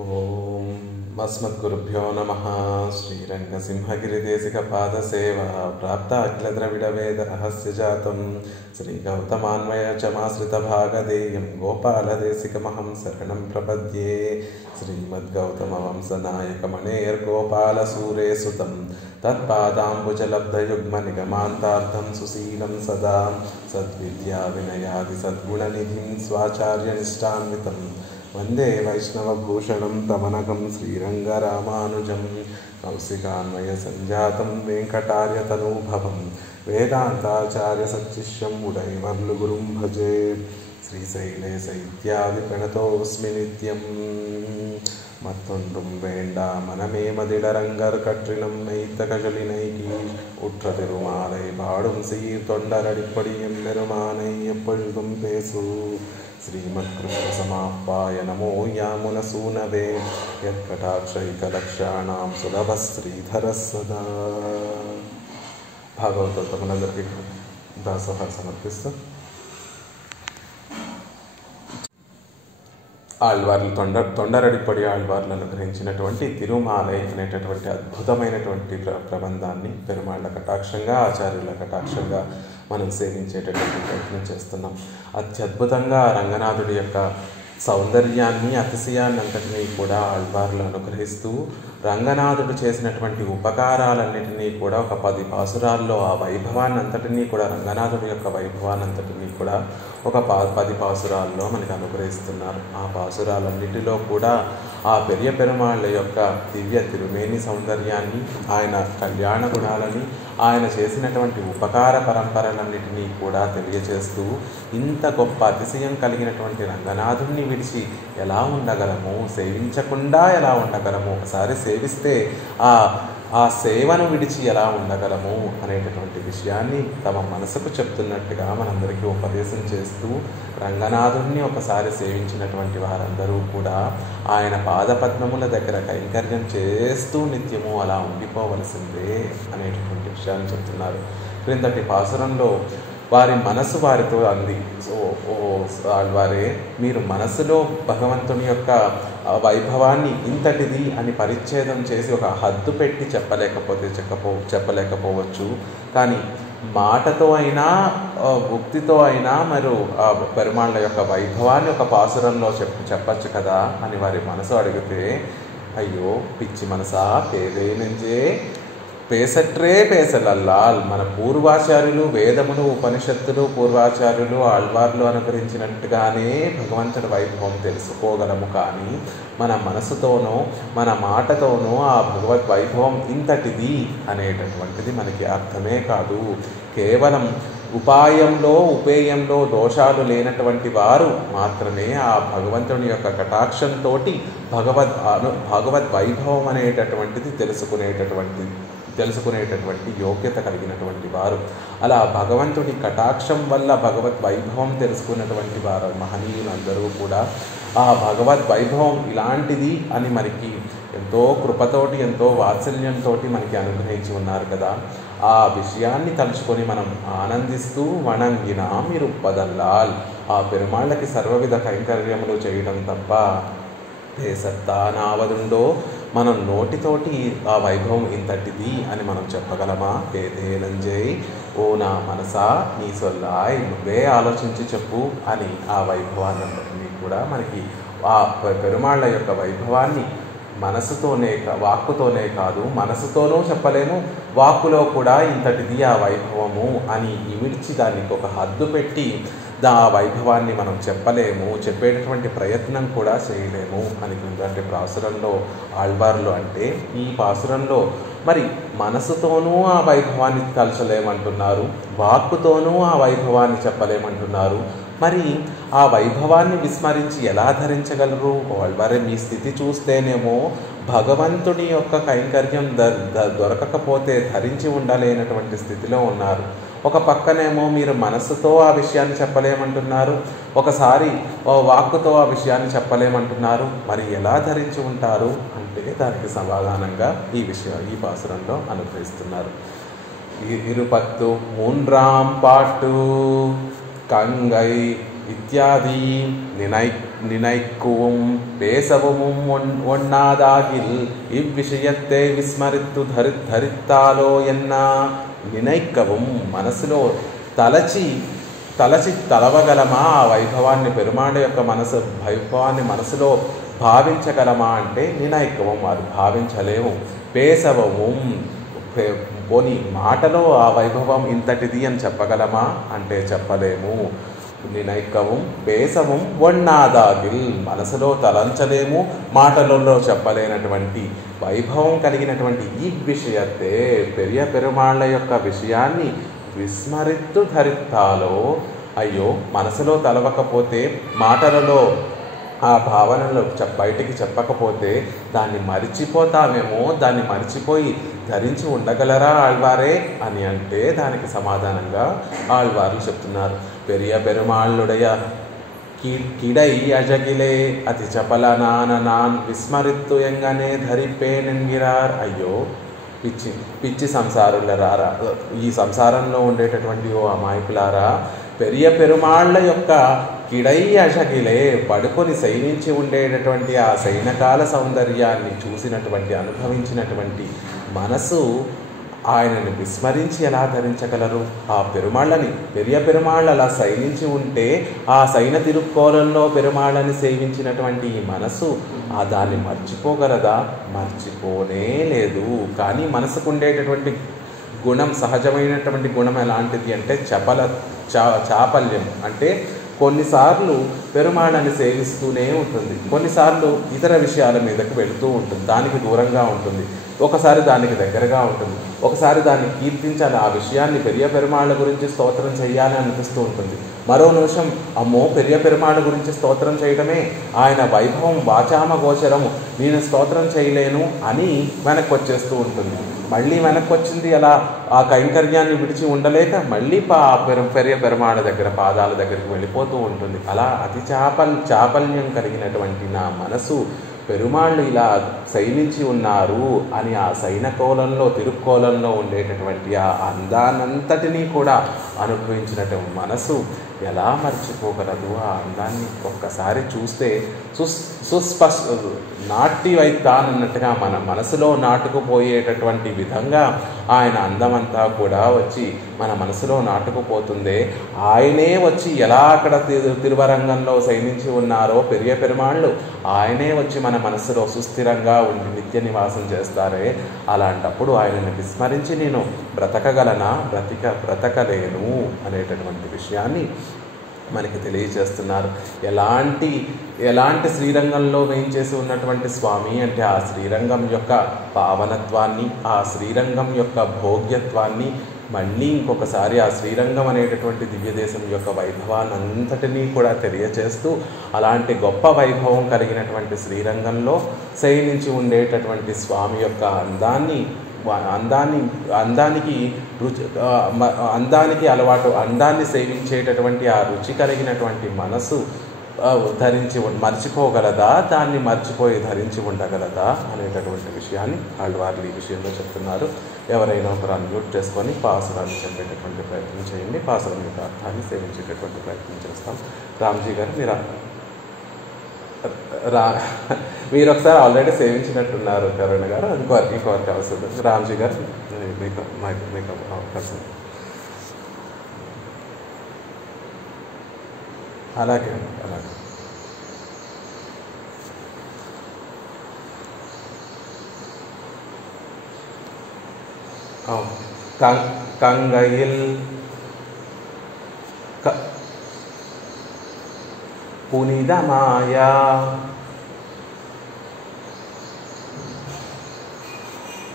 ఓం మస్మద్గురుభ్యో నమః. శ్రీరంగసింహగిరిదేశికపాదసేవా ప్రాప్త అఖిలద్రవిడవేదరహస్యజాతం శ్రీగౌతమాన్వయచమాశ్రితభాగధేయం గోపాలదేశికమహం శరణం ప్రపద్యే. శ్రీమద్గౌతమవంశనాయకమణేర్గోపాలసూరేసుతం తత్పాదాంబుజలబ్ధయుగ్మనిగమాంతార్థం సుశీలం సదా సద్విద్యా వినయాది సద్గుణనిధిం స్వాచార్యనిష్టాన్వితం వందే వైష్ణవభూషణం తమనకం శ్రీరంగరామానుజం కౌశికాన్వయ సంజాతం వెంకటార్యతనూభవం వేదాంతాచార్య సచ్చిష్యం ఉడైవర్లు గురుం భజే. శ్రీశైలేశ ఇత్యాది ప్రణతోస్మి నిత్యం. மத்தொன்றும் வேண்டா மனமே மதிடரங்கர் கற்றினம் மெய்த்த கழலினைகி உற்ற திருமாலை பாடும் சீர் தொண்டரடிப்படியும் பெருமானை எப்பொழுதும் பேசு. శ్రీమద్ కృష్ణ సమాప్పాయ నమో యామునసూనవే యత్కటాక్షైకలక్షాణాం సులభ శ్రీధర సదా. భాగవతోత్తములందరికీ దాసోహం సమర్పిస్తూ ఆళ్వార్లు తొండరడిపడి ఆళ్వార్లు అనుగ్రహించినటువంటి తిరుమాలై అనేటటువంటి అద్భుతమైనటువంటి ప్రబంధాన్ని పెరుమాళ్ల కటాక్షంగా ఆచార్యుల కటాక్షంగా మనం సేవించేటటువంటి ప్రయత్నం చేస్తున్నాం. అత్యద్భుతంగా రంగనాథుడి యొక్క సౌందర్యాన్ని అతిశయాన్ని అంతటినీ కూడా ఆళ్వార్లు అనుగ్రహిస్తూ రంగనాథుడు చేసినటువంటి ఉపకారాలన్నిటినీ కూడా ఒక 10 పాసురాల్లో ఆ వైభవాన్ని అంతటినీ కూడా రంగనాథుడి యొక్క వైభవాన్ని అంతటినీ కూడా ఒక 10 పాసురాల్లో మనకు అనుగ్రహిస్తున్నారు. ఆ పాసురాలన్నిటిలో కూడా ఆ పెరియ పెరుమాళ్ళ యొక్క దివ్య తిరుమేని సౌందర్యాన్ని, ఆయన కళ్యాణ గుణాలని, ఆయన చేసినటువంటి ఉపకార పరంపరలన్నిటినీ కూడా తెలియచేస్తూ ఇంత గొప్ప అతిశయం కలిగినటువంటి రంగనాథుణ్ణి విడిచి ఎలా ఉండగలము, సేవించకుండా ఎలా ఉండగలము, ఒకసారి సేవిస్తే ఆ సేవను విడిచి ఎలా ఉండగలము అనేటటువంటి విషయాన్ని తమ మనసుకు చెప్తున్నట్టుగా మనందరికీ ఉపదేశం చేస్తూ రంగనాథుణ్ణి ఒకసారి సేవించినటువంటి వారందరూ కూడా ఆయన పాదపద్మముల దగ్గర కైంకర్యం చేస్తూ నిత్యము అలా ఉండిపోవలసిందే అనేటటువంటి విషయాన్ని చెప్తున్నారు. క్రిందటి పాసురంలో వారి మనసు వారితో అంది, వారే మీరు మనసులో భగవంతుని యొక్క వైభవాన్ని ఇంతటిది అని పరిచ్ఛేదం చేసి ఒక హద్దు పెట్టి చెప్పలేకపోవచ్చు, కానీ మాటతో అయినా భక్తితో అయినా మరి ఆ పెరుమాళ్ళ యొక్క వైభవాన్ని ఒక పాసురంలో చెప్పచ్చు కదా అని వారి మనసు అడిగితే, అయ్యో పిచ్చి మనసా పేదే నుంచే పేసట్రే పేసలల్లాల్. మన పూర్వాచార్యులు వేదములు ఉపనిషత్తులు పూర్వాచార్యులు ఆళ్వార్లు అనుగ్రహించినట్టుగానే భగవంతుడి వైభవం తెలుసుకోగలము, కానీ మన మనసుతోనో మన మాటతోనో ఆ భగవద్ వైభవం ఇంతటిది అనేటటువంటిది మనకి అర్థమే కాదు. కేవలం ఉపేయంలో దోషాలు లేనటువంటి వారు మాత్రమే ఆ భగవంతుని యొక్క కటాక్షంతో భగవద్ వైభవం అనేటటువంటిది తెలుసుకునేటటువంటి యోగ్యత కలిగినటువంటి వారు. అలా భగవంతుడి కటాక్షం వల్ల భగవద్ వైభవం తెలుసుకున్నటువంటి వారు మహనీయులందరూ కూడా ఆ భగవద్ వైభవం ఇలాంటిది అని మనకి ఎంతో కృపతోటి ఎంతో వాత్సల్యంతో మనకి అనుగ్రహించి ఉన్నారు కదా. ఆ విషయాన్ని తలుచుకొని మనం ఆనందిస్తూ వణంగినా మీరు పదల్లాల్, ఆ పెరుమాళ్ళకి సర్వవిధ కైంకర్యములు చేయడం తప్ప సత్తా నావదుండో మనం నోటితోటి ఆ వైభవం ఇంతటిది అని మనం చెప్పగలమా? పేదేలంజయ్, ఓ నా మనసా నీ సొల్లాయ్, నువ్వే ఆలోచించి చెప్పు అని ఆ వైభవాన్ని కూడా మనకి ఆ పెరుమాళ్ళ యొక్క వైభవాన్ని వాక్కుతోనే కాదు మనసుతోనూ చెప్పలేము, వాక్కులో కూడా ఇంతటిది ఆ వైభవము అని ఇమిడ్చి దానికి ఒక హద్దు పెట్టి ఆ వైభవాన్ని మనం చెప్పలేము, చెప్పేటటువంటి ప్రయత్నం కూడా చేయలేము అని క్రిందటి పాసురంలో ఆళ్వార్లు అంటే, ఈ పాసురంలో మరి మనసుతోనూ ఆ వైభవాన్ని తలచలేమంటున్నారు, వాక్కుతోనూ ఆ వైభవాన్ని చెప్పలేమంటున్నారు. మరి ఆ వైభవాన్ని విస్మరించి ఎలా ధరించగలరు? ఆళ్వారే మీ స్థితి చూస్తేనేమో భగవంతుడి యొక్క కైంకర్యం దొరకకపోతే ధరించి ఉండలేనటువంటి స్థితిలో ఉన్నారు. ఒక పక్కనేమో మీరు మనస్సుతో ఆ విషయాన్ని చెప్పలేమంటున్నారు, ఒకసారి వాక్కుతో ఆ విషయాన్ని చెప్పలేమంటున్నారు. మరి ఎలా ధరించి ఉంటారు అంటే దానికి సమాధానంగా ఈ పాసురంలో అనుగ్రహిస్తున్నారు. 23 பாட்டு கங்கை இத்தியாதி நினைக்கவும் பேசவும் ஒண்ணாதாகில் இவ்விஷயத்தை விஸ்மரித்து ధరిత్తాలో ఎన్నా. నినైక్కవం మనసులో తలచి తలవగలమా ఆ వైభవాన్ని, పెరుమాళ యొక్క వైభవాన్ని మనసులో భావించగలమా అంటే నినైక్కవం, అది భావించలేము. పేసవము, పోని మాటలో ఆ వైభవం ఇంతటిది అని చెప్పగలమా అంటే చెప్పలేము. నినైక్కవం పేసవం ఒన్నాదాగిల్, మనసులో తలంచలేము, మాటలలో చెప్పలేనటువంటి వైభవం కలిగినటువంటి ఈ విషయతే పెరియ పెరుమాళ్ళ యొక్క విషయాన్ని విస్మరిత్తు ధరిత్తాలో, అయ్యో మనసులో తలవకపోతే, మాటలలో ఆ భావనలో బయటికి చెప్పకపోతే దాన్ని మరిచిపోతామేమో, దాన్ని మరిచిపోయి ధరించి ఉండగలరా ఆళ్వారే అని అంటే దానికి సమాధానంగా ఆళ్వార్లు చెప్తున్నారు. పెరియ పెరుమాళ్ళుడయ కిడై అజగిలే అతి చపల నాన్ విస్మరిత్తు ఎంగనే ధరిపేనెంగిరార్. అయ్యో పిచ్చి సంసారులరారా, ఈ సంసారంలో ఉండేటటువంటి ఓ అమాయకులారా, పెరియ పెరుమాళ్ళ యొక్క కిడై అషగిలే పడుకొని శయనించి ఉండేటటువంటి ఆ శయనకాల సౌందర్యాన్ని చూసినటువంటి అనుభవించినటువంటి మనసు ఆయనని విస్మరించి ఎలా ధరించగలరు? ఆ పెరుమాళ్ళని, పెరియ పెరుమాళ్ళు అలా శయనించి ఉంటే ఆ శయన తిరుక్కోలంలో పెరుమాళ్ళని సేవించినటువంటి ఈ మనసు దాన్ని మర్చిపోగలదా? మర్చిపోనే లేదు. కానీ మనసుకు ఉండేటటువంటి గుణం, సహజమైనటువంటి గుణం ఎలాంటిది అంటే చాపల్యం. అంటే కొన్నిసార్లు పెరుమాళ్ళని సేవిస్తూనే ఉంటుంది, కొన్నిసార్లు ఇతర విషయాల మీదకు వెళుతూ ఉంటుంది, దానికి దూరంగా ఉంటుంది, ఒకసారి దానికి దగ్గరగా ఉంటుంది, ఒకసారి దాన్ని కీర్తించాలి, ఆ విషయాన్ని పెరియ పెరుమాళ్ళ గురించి స్తోత్రం చేయాలని అనిపిస్తూ ఉంటుంది. మరో నిమిషం అమ్మో పెరియ పెరుమాళ్ళ గురించి స్తోత్రం చేయడమే, ఆయన వైభవం వాచామ గోచరము, నేను స్తోత్రం చేయలేను అని వెనక్కి వచ్చేస్తూ ఉంటుంది. మళ్ళీ వెనక్కి వచ్చింది అలా ఆ కైంకర్యాన్ని విడిచి ఉండలేక మళ్ళీ పెరియ పెరుమాళ్ళ దగ్గర పాదాల దగ్గరికి వెళ్ళిపోతూ ఉంటుంది. అలా అతి చాపల్యం కలిగినటువంటి నా మనసు పెరుమాళ్ళు ఇలా శయనించి ఉన్నారు అని ఆ శయనకోలంలో తిరుక్కోలంలో ఉండేటటువంటి ఆ అందానంతటినీ కూడా అనుభవించినటువంటి మనసు ఎలా మర్చిపోగలదు? ఆ అందాన్ని ఒక్కసారి చూస్తే నాటి వైతాన్ అన్నట్టుగా మన మనసులో నాటుకుపోయేటటువంటి విధంగా ఆయన అందమంతా కూడా వచ్చి మన మనసులో నాటుకుపోతుందే. ఆయనే వచ్చి ఎలా అక్కడ తిరువరంగంలో శయనించి ఉన్నారో పెరియ పెరుమాళ్ళు, ఆయనే వచ్చి మన మనసులో సుస్థిరంగా ఉండి నిత్య నివాసం చేస్తారే. అలాంటప్పుడు ఆయనని విస్మరించి నేను బ్రతకగలనా? బ్రతకలేను అనేటటువంటి విషయాన్ని మనకి తెలియచేస్తున్నారు. ఎలాంటి శ్రీరంగంలో వేయించేసి ఉన్నటువంటి స్వామి అంటే ఆ శ్రీరంగం యొక్క పావనత్వాన్ని, ఆ శ్రీరంగం యొక్క భోగ్యత్వాన్ని మళ్ళీ ఇంకొకసారి ఆ శ్రీరంగం అనేటటువంటి దివ్యదేశం యొక్క వైభవాన్ని అంతటినీ కూడా తెలియచేస్తూ అలాంటి గొప్ప వైభవం కలిగినటువంటి శ్రీరంగంలో శయనించి ఉండేటటువంటి స్వామి యొక్క అందానికి అలవాటు, అందాన్ని సేవించేటటువంటి ఆ రుచి కలిగినటువంటి మనసు మర్చిపోగలదా? దాన్ని మర్చిపోయి ధరించి ఉండగలదా అనేటటువంటి విషయాన్ని ఆళ్వార్లు ఈ విషయంలో చెప్తున్నారు. ఎవరైనా ఒకరు అన్మ్యూట్ చేసుకొని పాసురాన్ని చెప్పేటటువంటి ప్రయత్నం చేయండి. పాసురం యొక్క అర్థాన్ని సేవించేటటువంటి ప్రయత్నం చేస్తాం. రామ్జీ గారు మీరు ఒకసారి ఆల్రెడీ సేవించినట్టున్నారు కరుణ గారు, ఇంకోరికి అవసరం. రామ్జీ గారు మీకు అవకాశం. అలాగే కంగయిల్ పునిదమాయ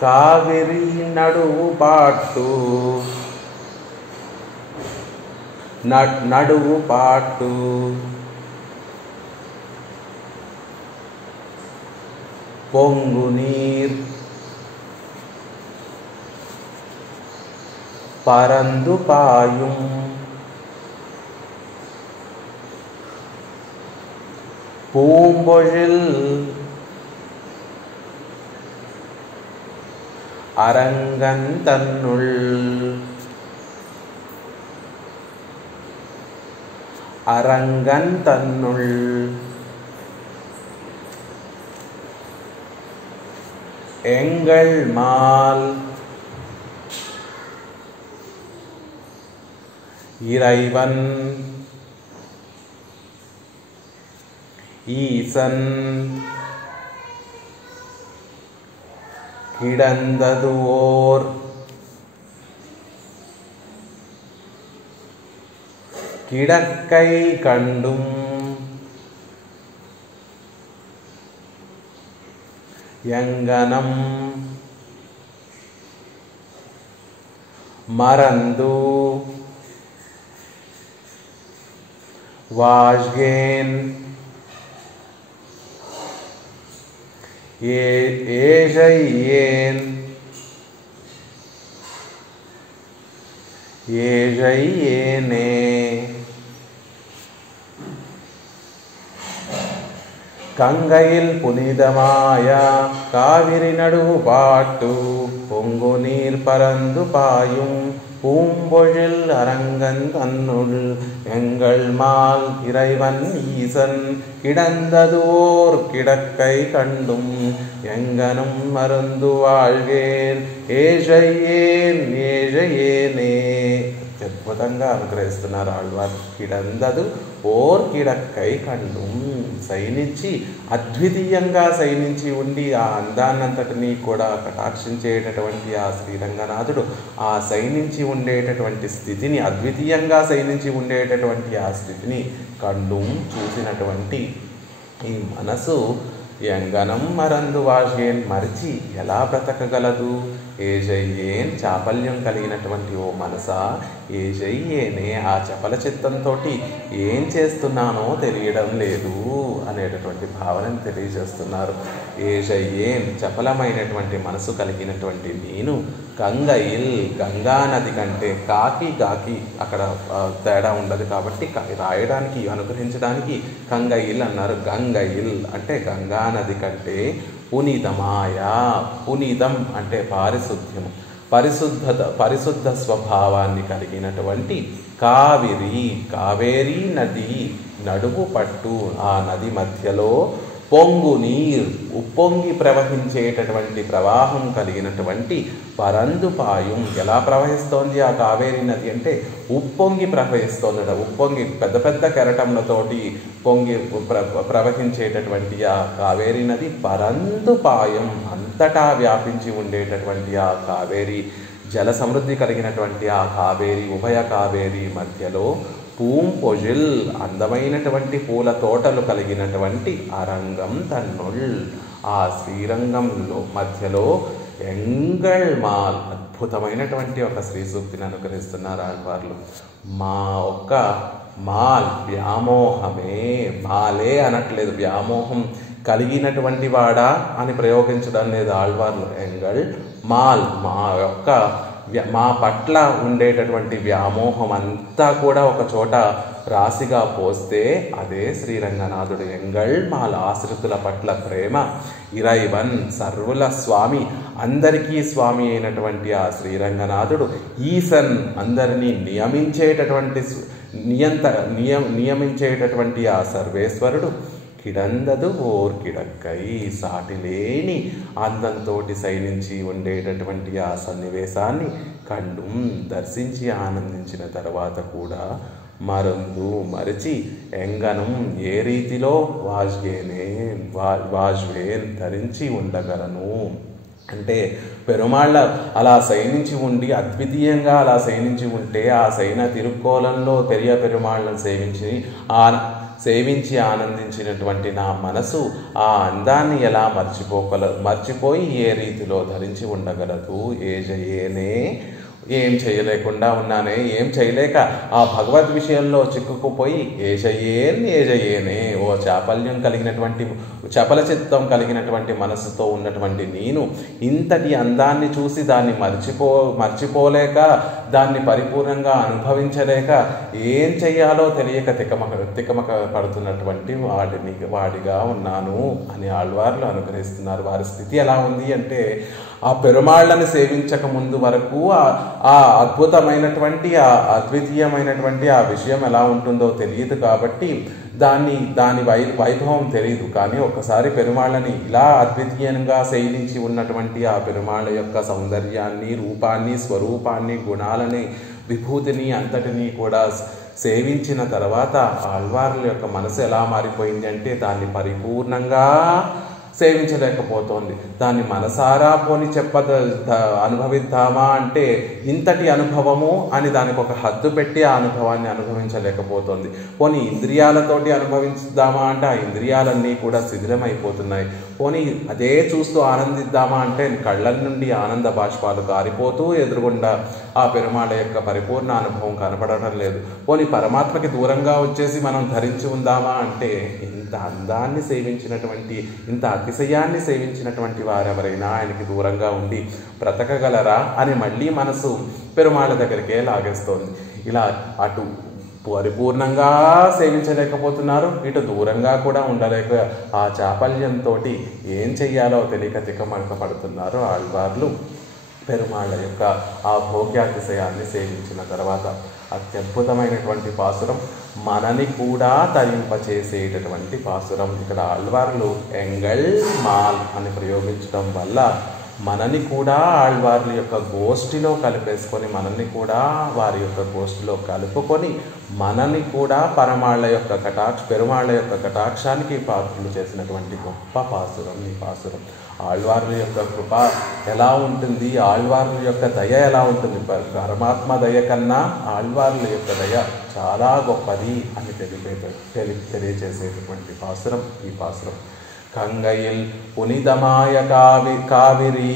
కావిరి నడువు పాటు పొంగు నీర్ పరందు పాయుం பூம்பொழில் அரங்கன் தன்னுள் ఎంగళ్ మాల్ இறைவன் ஈசன் கிடந்தது ஓர் கிடக்கை கண்டும் யங்கனம் மறந்து வாஜ்கேன் ஏழையேன் ஏழையேனே கங்கையில் புனிதமாய காவிரி நடுவு பாட்டு பொங்கு நீர் பரந்து பாயும் பூம்பொழில் அரங்கன் தன்னுள் எங்கள் மால் இறைவன் ஈசன் கிடந்தது ஓர் கிடக்கை கண்டும் எங்கனும் மருந்து வாழ்கேன் ఏజయ్యేన్ ఏజయ్యేనే. అద్భుతంగా అనుగ్రహిస్తున్నారు ఆళ్వార్. కిడందదు ఓర్ కిడక్కై కండుం, సైనించి అద్వితీయంగా సైనించి ఉండి ఆ అందాన్నంతటినీ కూడా కటాక్షించేటటువంటి ఆ శ్రీరంగనాథుడు ఆ సైనించి ఉండేటటువంటి స్థితిని, అద్వితీయంగా సైనించి ఉండేటటువంటి ఆ స్థితిని కండుం చూసినటువంటి ఈ మనసు యంగనం మరందు వాజేన్ మరిచి ఎలా బ్రతకగలదు? ఏజయ్యేన్ చాపల్యం కలిగినటువంటి ఓ మనసా, ఏజయ్యేనే ఆ చపల చిత్తంతో ఏం చేస్తున్నానో తెలియడం లేదు అనేటటువంటి భావనను తెలియజేస్తున్నారు. ఏజయ్యేన్ చపలమైనటువంటి మనసు కలిగినటువంటి నేను గంగయిల్, గంగా నది కంటే కాకి గాకి అక్కడ తేడా ఉండదు కాబట్టి రాయడానికి అనుగ్రహించడానికి గంగయిల్ అన్నారు. గంగయిల్ అంటే గంగా నది కంటే పునీతమాయా, పునీతం అంటే పారిశుద్ధ్యము, పరిశుద్ధ స్వభావాన్ని కలిగినటువంటి కావేరి, కావేరీ నది నడుము పట్టు, ఆ నది మధ్యలో పొంగు నీరు, ఉప్పొంగి ప్రవహించేటటువంటి ప్రవాహం కలిగినటువంటి పరందుపాయం. ఎలా ప్రవహిస్తోంది ఆ కావేరీ నది అంటే ఉప్పొంగి ప్రవహిస్తోందట. ఉప్పొంగి పెద్ద పెద్ద కెరటంలతోటి పొంగి ప్రవహించేటటువంటి ఆ కావేరీ నది పరందుపాయం, అంతటా వ్యాపించి ఉండేటటువంటి ఆ కావేరీ, జల సమృద్ధి కలిగినటువంటి ఆ కావేరీ, ఉభయ కావేరీ మధ్యలో పూంపొజిల్ అందమైనటువంటి పూల తోటలు కలిగినటువంటి అరంగం తన్నుల్, ఆ శ్రీరంగంలో మధ్యలో ఎంగళ్ మాల్, అద్భుతమైనటువంటి ఒక శ్రీ సూక్తిని అనుగ్రహిస్తున్నారు ఆళ్వార్లు. మా ఒక్క మాల్ వ్యామోహమే, మాలే అనట్లేదు, వ్యామోహం కలిగినటువంటి వాడా అని ప్రయోగించడం లేదు ఆళ్వార్లు. ఎంగళ్ మాల్ మా యొక్క మా పట్ల ఉండేటటువంటి వ్యామోహం అంతా కూడా ఒక చోట రాశిగా పోస్తే అదే శ్రీరంగనాథుడు. ఎంగళ్ మాల ఆశ్రితుల పట్ల ప్రేమ, ఇరైవన్ సర్వుల స్వామి, అందరికీ స్వామి అయినటువంటి ఆ శ్రీరంగనాథుడు, ఈసన్ అందరినీ నియమించేటటువంటి ఆ సర్వేశ్వరుడు, కిడందదు ఓర్ కిడక్కై సాటిలేని అందంతో సైనించి ఉండేటటువంటి ఆ సన్నివేశాన్ని కండుం దర్శించి ఆనందించిన తర్వాత కూడా మరందు మరచి ఎంగనం ఏ రీతిలో వాజ్వేన్ ధరించి ఉండగలను అంటే పెరుమాళ్ళ అలా సైనించి ఉండి అద్వితీయంగా అలా సైనించి ఉంటే ఆ సైన తిరుక్కోలంలో పెరియ పెరుమాళ్ళను సేవించి ఆనందించినటువంటి నా మనసు ఆ అందాన్ని ఎలా మర్చిపోయి ఏ రీతిలో ధరించి ఉండగలదు? ఏజయేనే, ఏం చేయలేకుండా ఉన్నానే, ఏం చేయలేక ఆ భగవద్ విషయంలో చిక్కుకుపోయి ఏజయేనే, ఓ చాపల్యం కలిగినటువంటి చపల చిత్తం కలిగినటువంటి మనసుతో ఉన్నటువంటి నేను ఇంతటి అందాన్ని చూసి దాన్ని మర్చిపోలేక దాన్ని పరిపూర్ణంగా అనుభవించలేక ఏం చెయ్యాలో తెలియక తికమక పడుతున్నటువంటి వాడిగా ఉన్నాను అని ఆళ్వార్లు అనుగ్రహిస్తున్నారు. వారి స్థితి ఎలా ఉంది అంటే ఆ పెరుమాళ్ళని సేవించక ముందు వరకు ఆ అద్భుతమైనటువంటి ఆ అద్వితీయమైనటువంటి ఆ విషయం ఎలా ఉంటుందో తెలియదు కాబట్టి దాని వైభవం తెలియదు. కానీ ఒక్కసారి పెరుమాళ్ళని ఇలా అద్వితీయంగా శైలించి ఉన్నటువంటి ఆ పెరుమాళ్ళ యొక్క సౌందర్యాన్ని, రూపాన్ని, స్వరూపాన్ని, గుణాలని, విభూతిని అంతటినీ కూడా సేవించిన తర్వాత ఆళ్వార్ల యొక్క మనసు ఎలా మారిపోయింది అంటే దాన్ని పరిపూర్ణంగా సేవించలేకపోతోంది. దాన్ని మనసారా పోని అనుభవిద్దామా అంటే ఇంతటి అనుభవము అని దానికి ఒక హద్దు పెట్టి ఆ అనుభవాన్ని అనుభవించలేకపోతుంది. పోనీ ఇంద్రియాలతోటి అనుభవించుదామా అంటే ఆ ఇంద్రియాలన్నీ కూడా శిథిలమైపోతున్నాయి. పోనీ అదే చూస్తూ ఆనందిద్దామా అంటే కళ్ళ నుండి ఆనంద బాష్పాలు కారిపోతూ ఎదురుగుండా ఆ పెరుమాళ యొక్క పరిపూర్ణ అనుభవం కనపడటం లేదు. పోనీ పరమాత్మకి దూరంగా వచ్చేసి మనం ధరించి ఉందామా అంటే ఇంత అందాన్ని సేవించినటువంటి, ఇంత అతిశయాన్ని సేవించినటువంటి వారెవరైనా ఆయనకి దూరంగా ఉండి బ్రతకగలరా అని మళ్ళీ మనసు పెరుమాళ్ళ దగ్గరికే లాగేస్తోంది. ఇలా అటు పరిపూర్ణంగా సేవించలేకపోతున్నారు, ఇటు దూరంగా కూడా ఉండలేక ఆ చాపల్యంతో ఏం చెయ్యాలో తెలియక తికమడక పడుతున్నారు ఆళ్వార్లు. పెరుమాళ్ళ యొక్క ఆ భోగ్యాతిశయాన్ని సేవించిన తర్వాత అత్యద్భుతమైనటువంటి పాసురం, మనని కూడా తరింపచేసేటటువంటి పాసురం. ఇక్కడ ఆళ్వార్లు ఎంగళ్ మాల్ అని ప్రయోగించడం వల్ల మనని కూడా ఆళ్వార్ల యొక్క గోష్ఠిలో కలిపేసుకొని, మనల్ని కూడా వారి యొక్క గోష్ఠిలో కలుపుకొని, మనని కూడా పెరుమాళ్ళ యొక్క కటాక్షానికి పాత్రలు చేసినటువంటి గొప్ప పాసురం ఈ పాసురం. ఆళ్వార్ల యొక్క కృప ఎలా ఉంటుంది, ఆళ్వార్ల యొక్క దయ ఎలా ఉంటుంది, పరమాత్మ దయ కన్నా ఆళ్వార్ల యొక్క దయ చాలా గొప్పది అని తెలియచేసేటటువంటి పాసురం ఈ పాసురం. గంగయిల్ పునితమాయ కావిరి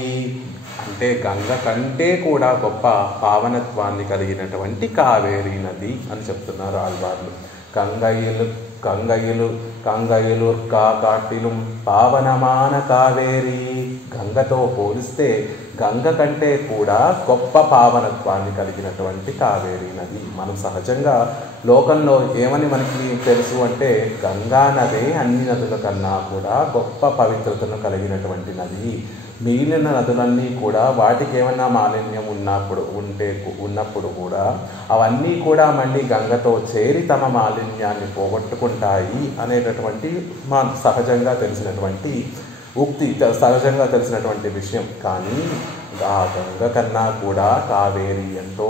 అంటే గంగ కంటే కూడా గొప్ప పావనత్వాన్ని కలిగినటువంటి కావేరీ నది అని చెప్తున్నారు ఆళ్వార్లు. గంగయిలు కాటిலும் పావనమాన కావేరి. గంగతో పోలిస్తే గంగ కంటే కూడా గొప్ప పావనత్వాన్ని కలిగినటువంటి కావేరీ నది. మనం సహజంగా లోకంలో ఏమని మనకి తెలుసు అంటే గంగా నదే అన్ని నదుల కన్నా కూడా గొప్ప పవిత్రతను కలిగినటువంటి నది. మిగిలిన నదులన్నీ కూడా వాటికి ఏమైనా మాలిన్యం ఉన్నప్పుడు కూడా అవన్నీ కూడా మళ్ళీ గంగతో చేరి తమ మాలిన్యాన్ని పోగొట్టుకుంటాయి అనేటటువంటి సహజంగా తెలిసినటువంటి ఉక్తి, సహజంగా తెలిసినటువంటి విషయం. కానీ ఆ గంగ కన్నా కూడా కావేరి ఎంతో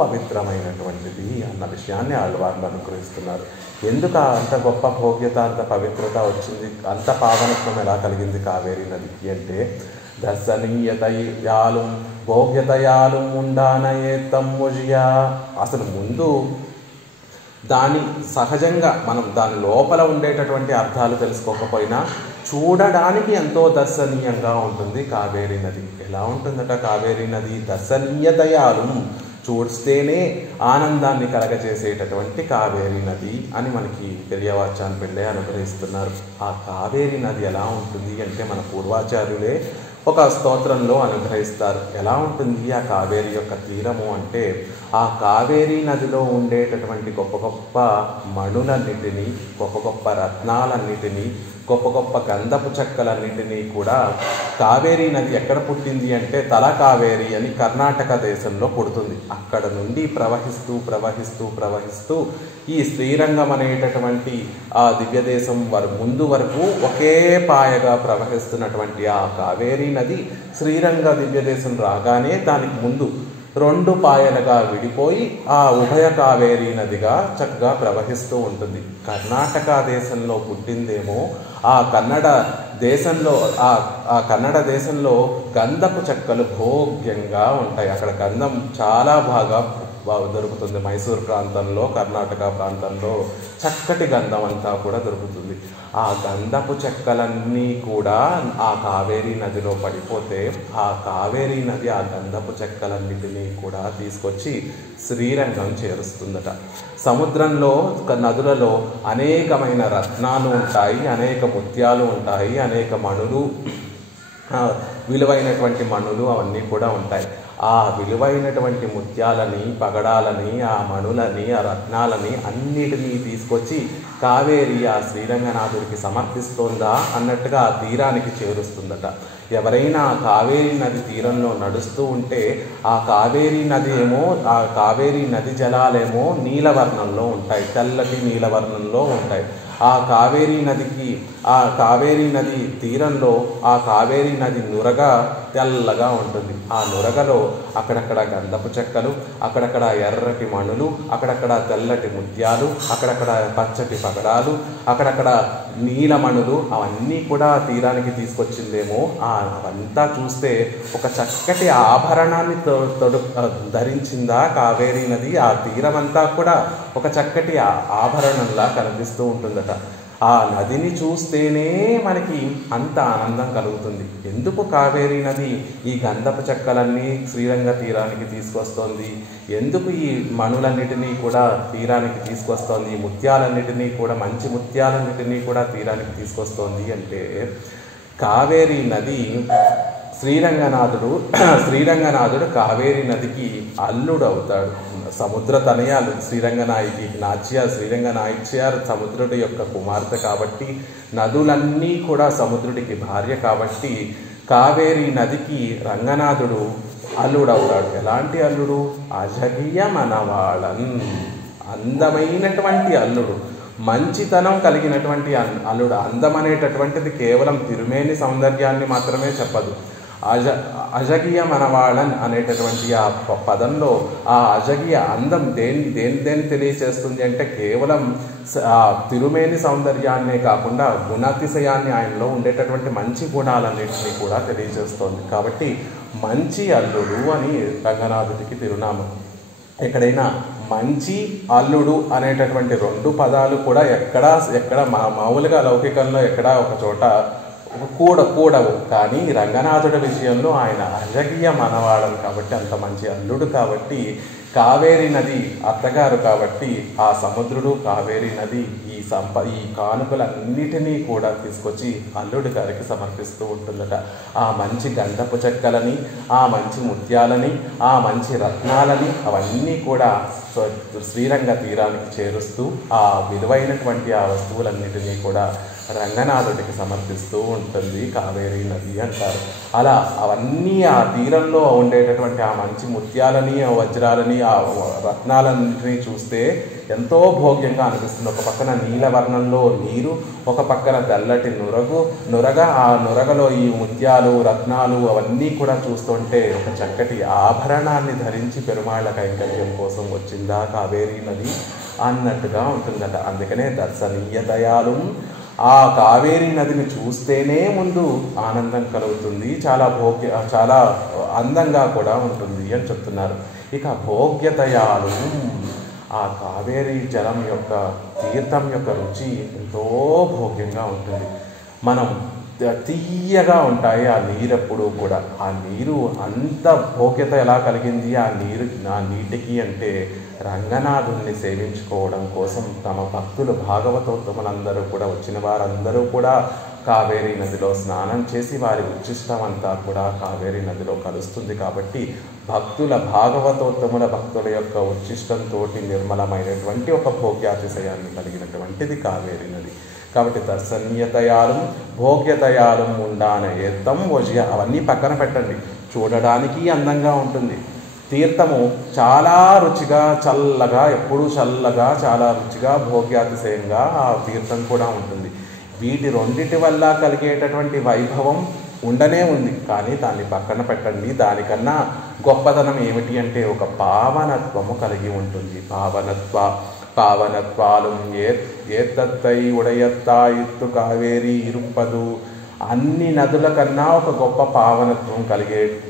పవిత్రమైనటువంటిది అన్న విషయాన్ని ఆళ్వార్లు అనుగ్రహిస్తున్నారు. ఎందుకు అంత గొప్ప భోగ్యత, అంత పవిత్రత వచ్చింది, అంత పావనత్వం ఎలా కలిగింది కావేరీ నదికి అంటే దర్శనీయతయాలు భోగ్యతయాలు ఉండానయేత్తమ్ముజియా. అసలు ముందు దాని సహజంగా మనం దాని లోపల ఉండేటటువంటి అర్థాలు తెలుసుకోకపోయినా చూడడానికి ఎంతో దర్శనీయంగా ఉంటుంది కావేరీ నది. ఎలా ఉంటుందట కావేరీ నది? దర్శనీయతయాలు, చూస్తేనే ఆనందాన్ని కలగజేసేటటువంటి కావేరీ నది అని మనకి పెరియవాచాన్ పిళ్ళే అనుగ్రహిస్తున్నారు. ఆ కావేరీ నది ఎలా ఉంటుంది అంటే మన పూర్వాచార్యులే ఒక స్తోత్రంలో అనుగ్రహిస్తారు. ఎలా ఉంటుంది ఆ కావేరీ యొక్క తీరము అంటే ఆ కావేరీ నదిలో ఉండేటటువంటి గొప్ప గొప్ప మణులన్నిటినీ, గొప్ప గొప్ప రత్నాలన్నిటినీ, గొప్ప గొప్ప గంధపు చెక్కలన్నిటినీ కూడా కావేరీ నది ఎక్కడ పుట్టింది అంటే తలకావేరి అని కర్ణాటక దేశంలో పుడుతుంది. అక్కడ నుండి ప్రవహిస్తూ ప్రవహిస్తూ ప్రవహిస్తూ ఈ శ్రీరంగం అనేటటువంటి ఆ దివ్యదేశం ముందు వరకు ఒకే పాయగా ప్రవహిస్తున్నటువంటి ఆ కావేరీ నది శ్రీరంగ దివ్యదేశం రాగానే దానికి ముందు 2 పాయలుగా విడిపోయి ఆ ఉభయ కావేరీ నదిగా చక్కగా ప్రవహిస్తూ ఉంటుంది. కర్ణాటక దేశంలో పుట్టిందేమో ఆ కన్నడ దేశంలో గంధపు చెక్కలు భోగ్యంగా ఉంటాయి. అక్కడ గంధం చాలా బాగా దొరుకుతుంది. మైసూర్ ప్రాంతంలో, కర్ణాటక ప్రాంతంలో చక్కటి గంధం అంతా కూడా దొరుకుతుంది. ఆ గంధపు చెక్కలన్నీ కూడా ఆ కావేరీ నదిలో పడిపోతే ఆ కావేరీ నది ఆ గంధపు చెక్కలన్నిటినీ కూడా తీసుకొచ్చి శ్రీరంగం చేరుస్తుందట. సముద్రంలో, నదులలో అనేకమైన రత్నాలు ఉంటాయి, అనేక ముత్యాలు ఉంటాయి, అనేక మణులు, విలువైనటువంటి మణులు అవన్నీ కూడా ఉంటాయి. ఆ విలువైనటువంటి ముత్యాలని, పగడాలని, ఆ మణులని, ఆ రత్నాలని అన్నిటినీ తీసుకొచ్చి కావేరి ఆ శ్రీరంగనాథుడికి సమర్పిస్తోందా అన్నట్టుగా ఆ తీరానికి చేరుస్తుందట. ఎవరైనా కావేరీ నది తీరంలో నడుస్తూ ఉంటే ఆ కావేరీ నది జలాలేమో నీలవర్ణంలో ఉంటాయి, తెల్లటి నీలవర్ణంలో ఉంటాయి. ఆ కావేరీ నది తీరంలో ఆ కావేరీ నది నురగ తెల్లగా ఉంటుంది. ఆ నురగలో అక్కడక్కడ గంధపు చెక్కలు, అక్కడక్కడ ఎర్రటి మణులు, అక్కడక్కడ తెల్లటి ముత్యాలు, అక్కడక్కడ పచ్చటి పగడాలు, అక్కడక్కడ నీలమణులు, అవన్నీ కూడా తీరానికి తీసుకొచ్చిందేమో. అవంతా చూస్తే ఒక చక్కటి ఆభరణాన్ని ధరించిందా కావేరీ నది. ఆ తీరమంతా కూడా ఒక చక్కటి ఆభరణంలా కనిపిస్తూ ఉంటుందట. ఆ నదిని చూస్తేనే మనకి అంత ఆనందం కలుగుతుంది. ఎందుకు కావేరీ నది ఈ గంధపు చెక్కలన్నీ శ్రీరంగ తీరానికి తీసుకొస్తోంది, ఎందుకు ఈ మణులన్నిటినీ కూడా తీరానికి తీసుకొస్తోంది, ఈ ముత్యాలన్నిటినీ కూడా, మంచి ముత్యాలన్నిటినీ కూడా తీరానికి తీసుకొస్తోంది అంటే, కావేరీ నది శ్రీరంగనాథుడు కావేరీ నదికి అల్లుడు అవుతాడు. సముద్ర తనయాలు శ్రీరంగ నాయిచ్యారు సముద్రుడి యొక్క కుమార్తె కాబట్టి, నదులన్నీ కూడా సముద్రుడికి భార్య కాబట్టి, కావేరీ నదికి రంగనాథుడు అల్లుడవుతాడు. ఎలాంటి అల్లుడు? అజగియ మనవాళన్, అందమైనటువంటి అల్లుడు, మంచితనం కలిగినటువంటి అల్లుడు. అందం అనేటటువంటిది కేవలం తిరుమేని సౌందర్యాన్ని మాత్రమే చెప్పదు. అజగియ మనవాళన్ అనేటటువంటి ఆ పదంలో ఆ అజగియ అందం దేని తెలియచేస్తుంది అంటే, కేవలం తిరుమేని సౌందర్యాన్నే కాకుండా గుణాతిశయాన్ని, ఆయనలో ఉండేటటువంటి మంచి గుణాలన్నింటినీ కూడా తెలియజేస్తోంది. కాబట్టి మంచి అల్లుడు అని రంగనాథుడికి తిరునామం. ఎక్కడైనా మంచి అల్లుడు అనేటటువంటి రెండు పదాలు కూడా ఎక్కడ మామూలుగా లౌకికంలో ఎక్కడా ఒక చోట కూడవు. కానీ రంగనాథుడి విషయంలో ఆయన అజగియ మనవాడను కాబట్టి, అంత మంచి అల్లుడు కాబట్టి, కావేరీ నది అత్తగారు కాబట్టి, ఆ సముద్రుడు కావేరీ నది ఈ కానుకలన్నిటినీ కూడా తీసుకొచ్చి అల్లుడి గారికి సమర్పిస్తూ ఉంటుందట. ఆ మంచి గంధపు చెక్కలని, ఆ మంచి ముత్యాలని, ఆ మంచి రత్నాలని, అవన్నీ కూడా శ్రీరంగ తీరానికి చేరుస్తూ ఆ విలువైనటువంటి ఆ వస్తువులన్నిటినీ కూడా రంగనాథుడికి సమర్పిస్తూ ఉంటుంది కావేరీ నది అంటారు. అలా అవన్నీ ఆ తీరంలో ఉండేటటువంటి ఆ మంచి ముత్యాలని, ఆ వజ్రాలని, ఆ రత్నాలన్నింటినీ చూస్తే ఎంతో భోగ్యంగా అనిపిస్తుంది. ఒక పక్కన నీలవర్ణంలో నీరు, ఒక పక్కన తెల్లటి నురగ, ఆ నురగలో ఈ ముత్యాలు, రత్నాలు అవన్నీ కూడా చూస్తుంటే ఒక చక్కటి ఆభరణాన్ని ధరించి పెరుమాళ్ళ కైంకర్యం కోసం వచ్చిందా కావేరీ నది అన్నట్టుగా ఉంటుందట. అందుకనే దర్శనీయతయాలు ఆ కావేరీ నదిని చూస్తేనే ముందు ఆనందం కలుగుతుంది, చాలా అందంగా కూడా ఉంటుంది అని చెప్తున్నారు. ఇక భోగ్యతయాలు, ఆ కావేరీ జలం యొక్క, తీర్థం యొక్క రుచి ఎంతో భోగ్యంగా ఉంటుంది. మనం తీయగా ఉంటాయి ఆ నీరెప్పుడు కూడా. ఆ నీరు అంత భోగ్యత ఎలా కలిగింది ఆ నీటికి అంటే, రంగనాథుణ్ణి సేవించుకోవడం కోసం తమ భక్తులు, భాగవతోత్తములందరూ కూడా, వచ్చిన వారందరూ కూడా కావేరీ నదిలో స్నానం చేసి వారి ఉచ్చిష్టమంతా కూడా కావేరీ నదిలో కలుస్తుంది. కాబట్టి భాగవతోత్తముల భక్తుల యొక్క ఉచ్చిష్టంతో నిర్మలమైనటువంటి ఒక భోగ్యాతిశయాన్ని కలిగినటువంటిది కావేరీ నది. కాబట్టి దర్శనీయతయాలు, భోగ్యతయాలు ఉండాన ఏత్తం వజ్య, అవన్నీ పక్కన పెట్టండి. చూడడానికి అందంగా ఉంటుంది. తీర్థము చాలా రుచిగా, చల్లగా, ఎప్పుడూ చల్లగా, చాలా రుచిగా, భోగ్యాతిశయంగా ఆ తీర్థం కూడా ఉంటుంది. వీటి రెండిటి వల్ల కలిగేటటువంటి వైభవం ఉండనే ఉంది. కానీ దాన్ని పక్కన పెట్టండి. దానికన్నా గొప్పదనం ఏమిటి అంటే, ఒక పావనత్వము కలిగి ఉంటుంది. పావనత్వాలు ఏత్తై ఉడయత్తాయిత్తు కావేరీ ఇరుప్పదు. అన్ని నదుల కన్నా ఒక గొప్ప పావనత్వం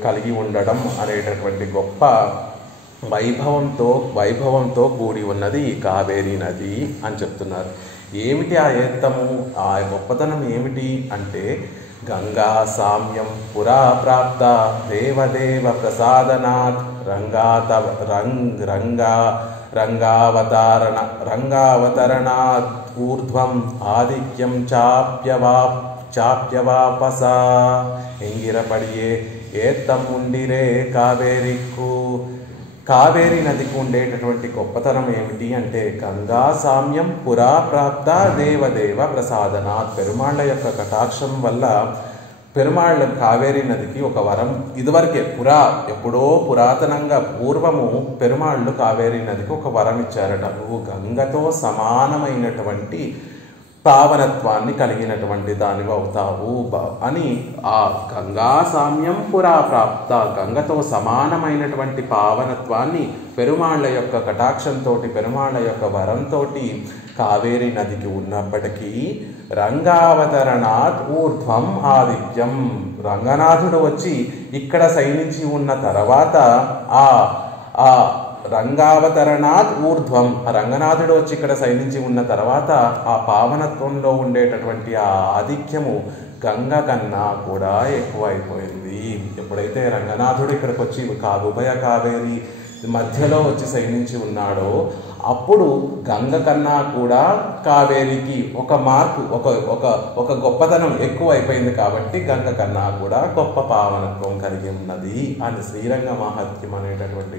కలిగి ఉండడం అనేటటువంటి గొప్ప వైభవంతో కూడి ఉన్నది ఈ కావేరీ నది అని చెప్తున్నారు. ఏమిటి ఆ ఏత్తము, ఆ గొప్పతనం ఏమిటి అంటే, గంగా సామ్యం పురా ప్రాప్త దేవదేవ ప్రసాదనాత్ రంగావతరణాత్ ఊర్ధ్వం ఆదిత్యం చాప్యవాపస ఎంగిరపడియే ఏత్తం ఉండిరే కావేరికు. కావేరీ నదికి ఉండేటటువంటి గొప్పతనం ఏమిటి అంటే, గంగా సామ్యం పురా ప్రాప్త దేవదేవ ప్రసాదనాత్. పెరుమాళ్ళ యొక్క కటాక్షం వల్ల పెరుమాళ్ళ కావేరీ నదికి ఒక వరం, ఇదివరకే ఎప్పుడో పురాతనంగా పూర్వము పెరుమాళ్ళు కావేరీ నదికి ఒక వరం ఇచ్చారట. నువ్వు గంగతో సమానమైనటువంటి పావనత్వాన్ని కలిగినటువంటి దానివి అవుతావు అని ఆ గంగా సామ్యం పురా ప్రాప్త, గంగతో సమానమైనటువంటి పావనత్వాన్ని పెరుమాళ్ళ యొక్క కటాక్షంతో, పెరుమాళ్ళ యొక్క వరంతో కావేరీ నదికి ఉన్నప్పటికీ రంగావతరణాత్ ఊర్ధ్వం ఆదిత్యం, రంగనాథుడు వచ్చి ఇక్కడ శయనించి ఉన్న తర్వాత ఆ రంగావతరణాత్ ఊర్ధ్వం, ఆ రంగనాథుడు వచ్చి ఇక్కడ శయనించి ఉన్న తర్వాత ఆ పావనత్వంలో ఉండేటటువంటి ఆ ఆధిక్యము గంగ కన్నా కూడా ఎక్కువైపోయింది. ఎప్పుడైతే రంగనాథుడు ఇక్కడికి వచ్చి ఉభయ కావేరి మధ్యలో వచ్చి శయనించి ఉన్నాడో అప్పుడు గంగ కన్నా కూడా కావేరికి ఒక మార్పు, ఒక గొప్పతనం ఎక్కువైపోయింది. కాబట్టి గంగ కన్నా కూడా గొప్ప పావనత్వం కలిగి ఉన్నది అని శ్రీరంగ మహాత్మ్యం అనేటటువంటి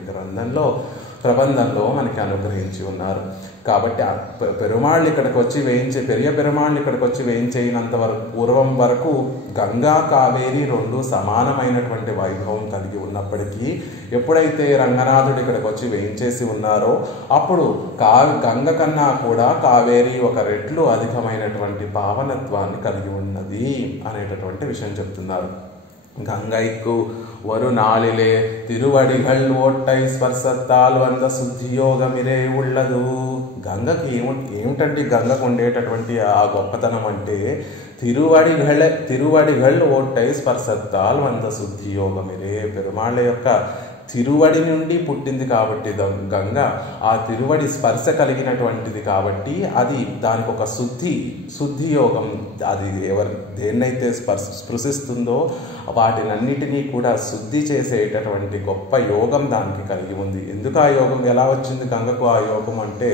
ప్రబంధంలో మనకి అనుగ్రహించి ఉన్నారు. కాబట్టి పెరుమాళ్ళు ఇక్కడికి వచ్చి పెరియ పెరుమాళ్ళు ఇక్కడికి వచ్చి వేయించేయినంత వరకు పూర్వం వరకు గంగా కావేరి రెండు సమానమైనటువంటి వైభవం కలిగి ఉన్నప్పటికీ ఎప్పుడైతే రంగనాథుడు ఇక్కడికి వచ్చి వేయించేసి ఉన్నారో అప్పుడు గంగ కన్నా కూడా కావేరి ఒక రెట్లు అధికమైనటువంటి పావనత్వాన్ని కలిగి ఉన్నది అనేటటువంటి విషయం చెప్తున్నారు. గంగైకు ஒரு நாளிலே తిరువడిగల్ ఓట్టై స్పర్శత్తాల్ వంద శుద్ధియోగమిరే ఉళ్ళదు. గంగకి ఏమిటంటే గంగకు ఉండేటటువంటి ఆ గొప్పతనం అంటే తిరువడిగల్ ఓట్టై స్పర్శత్తాల్ వంద శుద్ధియోగమిరే, పెరుమాళ్ళ యొక్క తిరువడి నుండి పుట్టింది కాబట్టి గంగ ఆ తిరువడి స్పర్శ కలిగినటువంటిది కాబట్టి అది దానికి ఒక శుద్ధి యోగం, అది దేన్నైతే స్పృశిస్తుందో వాటినన్నిటినీ కూడా శుద్ధి చేసేటటువంటి గొప్ప యోగం దానికి కలిగి ఉంది. ఎందుకు ఆ యోగం ఎలా వచ్చింది గంగకు ఆ యోగం అంటే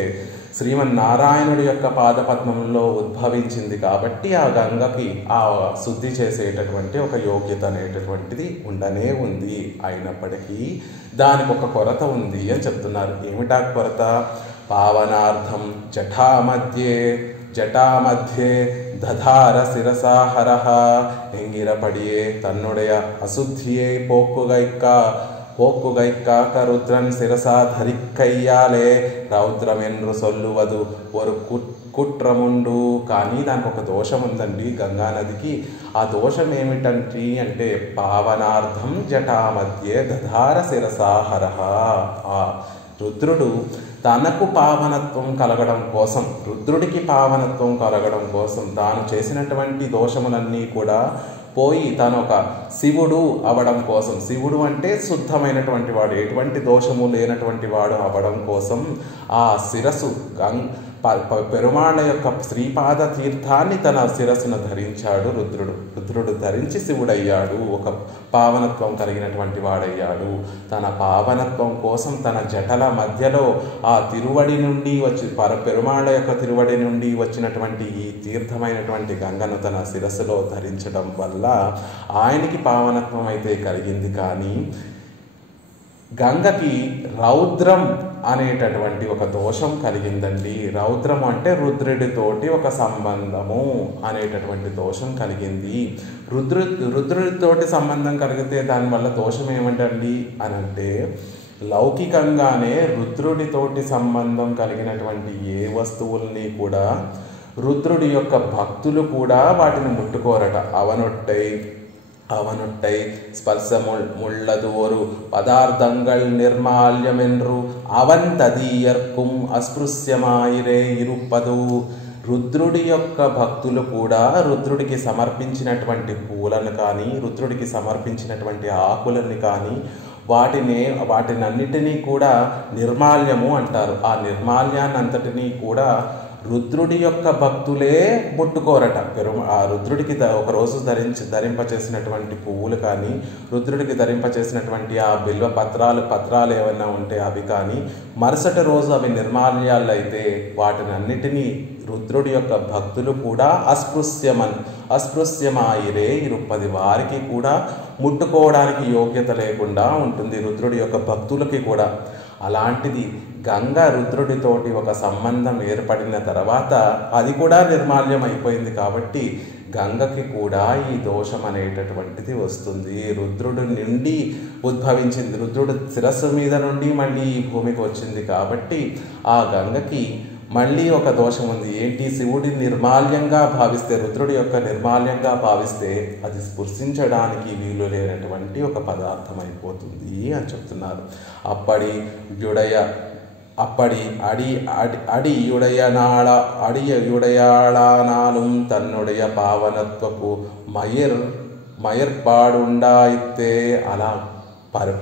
శ్రీమన్నారాయణుడి యొక్క పాదపద్మంలో ఉద్భవించింది కాబట్టి ఆ గంగకి ఆ శుద్ధి చేసేటటువంటి ఒక యోగ్యత అనేటటువంటిది ఉండనే ఉంది. అయినప్పటికీ దానికి ఒక కొరత ఉంది అని చెప్తున్నారు. ఏమిటా కొరత? పావనార్థం జటామధ్యే దధార శిరసాహర ఎంగిరపడియే తన్నుடைய అశుద్ధియే போக்குகைக்காக்க ருத்ரன் சிரசா ధరిక్కయ్యాలే రౌద్రమెన్రు సొల్లువదు ஒரு కుట్రముండు. కానీ దానికి ఒక దోషం ఉందండి గంగానదికి. ఆ దోషం ఏమిటంటే అంటే పావనార్థం జటామధ్యే దధార శిరసాహర. ఆ రుద్రుడు తనకు పావనత్వం కలగడం కోసం, రుద్రుడికి పావనత్వం కలగడం కోసం తాను చేసినటువంటి దోషములన్నీ కూడా పోయి తను ఒక శివుడు అవడం కోసం, శివుడు అంటే శుద్ధమైనటువంటి వాడు, ఎటువంటి దోషము లేనటువంటి వాడు అవడం కోసం ఆ శిరస్సు పెరుమాళ్ళ యొక్క శ్రీపాద తీర్థాన్ని తన శిరస్సును ధరించాడు రుద్రుడు ధరించి శివుడయ్యాడు, ఒక పావనత్వం కలిగినటువంటి వాడయ్యాడు. తన పావనత్వం కోసం తన జటల మధ్యలో ఆ తిరువడి నుండి పెరుమాళ్ళ యొక్క తిరువడి నుండి వచ్చినటువంటి ఈ తీర్థమైనటువంటి గంగను తన శిరస్సులో ధరించడం వల్ల ఆయనకి పావనత్వం అయితే కలిగింది. కానీ గంగకి రౌద్రం అనేటటువంటి ఒక దోషం కలిగిందండి. రౌద్రం అంటే రుద్రుడితోటి ఒక సంబంధము అనేటటువంటి దోషం కలిగింది. రుద్రుడితోటి సంబంధం కలిగితే దానివల్ల దోషం ఏమిటండి అని అంటే లౌకికంగానే రుద్రుడితోటి సంబంధం కలిగినటువంటి ఏ వస్తువుల్ని కూడా రుద్రుడి యొక్క భక్తులు కూడా వాటిని ముట్టుకోరట. அவனொட்டை ஸ்பர்சமுள்ளது ஒரு பதார்த்தங்கள் நிர்மால்யமென்று அவன் ததீயர்க்கும் అస్పృశ్యమాయిరే ఇరుప్పదు. రుద్రుడి యొక్క భక్తులు కూడా రుద్రుడికి సమర్పించినటువంటి పూలను కానీ రుద్రుడికి సమర్పించినటువంటి ఆకులని కానీ వాటినన్నిటినీ కూడా నిర్మాల్యము అంటారు. ఆ నిర్మాల్యాన్ని అంతటినీ కూడా రుద్రుడి యొక్క భక్తులే ముట్టుకోరట. ఆ రుద్రుడికి ఒకరోజు ధరింపచేసినటువంటి పువ్వులు కానీ రుద్రుడికి ధరింపచేసినటువంటి ఆ బిల్వ పత్రాలు ఏమైనా ఉంటే అవి కానీ మరుసటి రోజు అవి నిర్మాల్యాలు అయితే వాటినన్నిటినీ రుద్రుడి యొక్క భక్తులు కూడా అస్పృశ్యమాయిరే ఇరుప్పది, వారికి కూడా ముట్టుకోవడానికి యోగ్యత లేకుండా ఉంటుంది రుద్రుడి యొక్క భక్తులకి కూడా. అలాంటిది గంగ రుద్రుడితోటి ఒక సంబంధం ఏర్పడిన తర్వాత అది కూడా నిర్మాల్యం అయిపోయింది. కాబట్టి గంగకి కూడా ఈ దోషం అనేటటువంటిది వస్తుంది. రుద్రుడి నుండి ఉద్భవించింది, రుద్రుడు శిరస్సు మీద నుండి మళ్ళీ ఈ భూమికి వచ్చింది కాబట్టి ఆ గంగకి మళ్ళీ ఒక దోషం ఉంది. ఏంటి? శివుడి నిర్మాల్యంగా భావిస్తే, రుద్రుడి యొక్క నిర్మాల్యంగా భావిస్తే అది స్పృశించడానికి వీలు లేనటువంటి ఒక పదార్థం అయిపోతుంది అని చెప్తున్నారు. அடியுடையனாளும் தன்னுடைய பாவனத்துவக்கு మయర్పాడుండాయితే అలా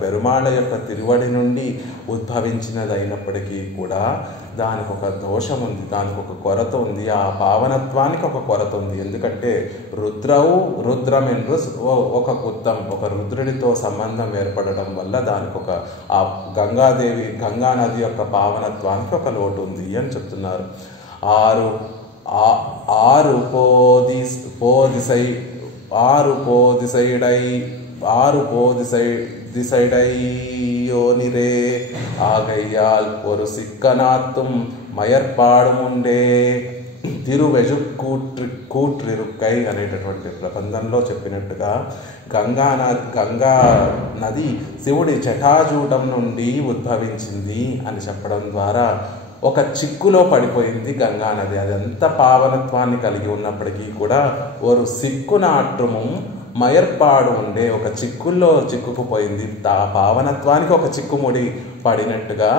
పెరుమాళ యొక్క తిరువడి నుండి ఉద్భవించినదైనప్పటికీ కూడా దానికి ఒక దోషం ఉంది, దానికి ఒక కొరత ఉంది, ఆ పావనత్వానికి ఒక కొరత ఉంది. ఎందుకంటే రుద్రమెన్రు ఒక కుత్తం, ఒక రుద్రుడితో సంబంధం ఏర్పడడం వల్ల దానికి ఒక ఆ గంగా నది యొక్క పావనత్వానికి ఒక లోటు ఉంది అని చెప్తున్నారు. ఆరు போதிசைடையோனிரே ஆகையால் ஒரு சிக்கனாத்தும் మయర్పాడుముండే తిరువెజుక్కూట్రిరుక్కై అనేటటువంటి ప్రబంధంలో చెప్పినట్టుగా గంగా నది శివుడి జటాజూటం నుండి ఉద్భవించింది అని చెప్పడం ద్వారా ఒక చిక్కులో పడిపోయింది గంగా నది. అదంతా పావనత్వాన్ని కలిగి ఉన్నప్పటికీ కూడా ஒரு సిక్కునాట్రము మయర్పాడు ఉండే ఒక చిక్కుల్లో చిక్కుకుపోయింది. ఆ పావనత్వానికి ఒక చిక్కుముడి పడినట్టుగా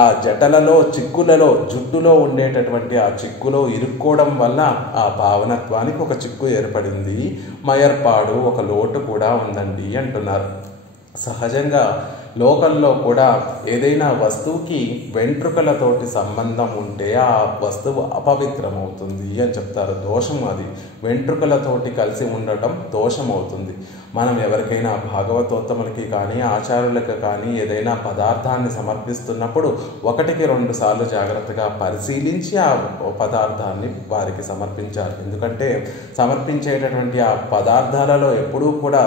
ఆ జటలలో, చిక్కులలో, జుట్టులో ఉండేటటువంటి ఆ చిక్కులో ఇరుక్కోవడం వల్ల ఆ పావనత్వానికి ఒక చిక్కు ఏర్పడింది. మయర్పాడు ఒక లోటు కూడా ఉందండి అంటున్నారు. సహజంగా లోకంలో కూడా ఏదైనా వస్తువుకి వెంట్రుకలతోటి సంబంధం ఉంటే ఆ వస్తువు అపవిత్రమవుతుంది అని చెప్తారు. దోషం అది. వెంట్రుకలతోటి కలిసి ఉండటం దోషం అవుతుంది. మనం ఎవరికైనా భాగవతోత్తములకి కానీ ఆచార్యులకు కానీ ఏదైనా పదార్థాన్ని సమర్పిస్తున్నప్పుడు 1-2 సార్లు జాగ్రత్తగా పరిశీలించి ఆ పదార్థాన్ని వారికి సమర్పించాలి. ఎందుకంటే సమర్పించేటటువంటి ఆ పదార్థాలలో ఎప్పుడూ కూడా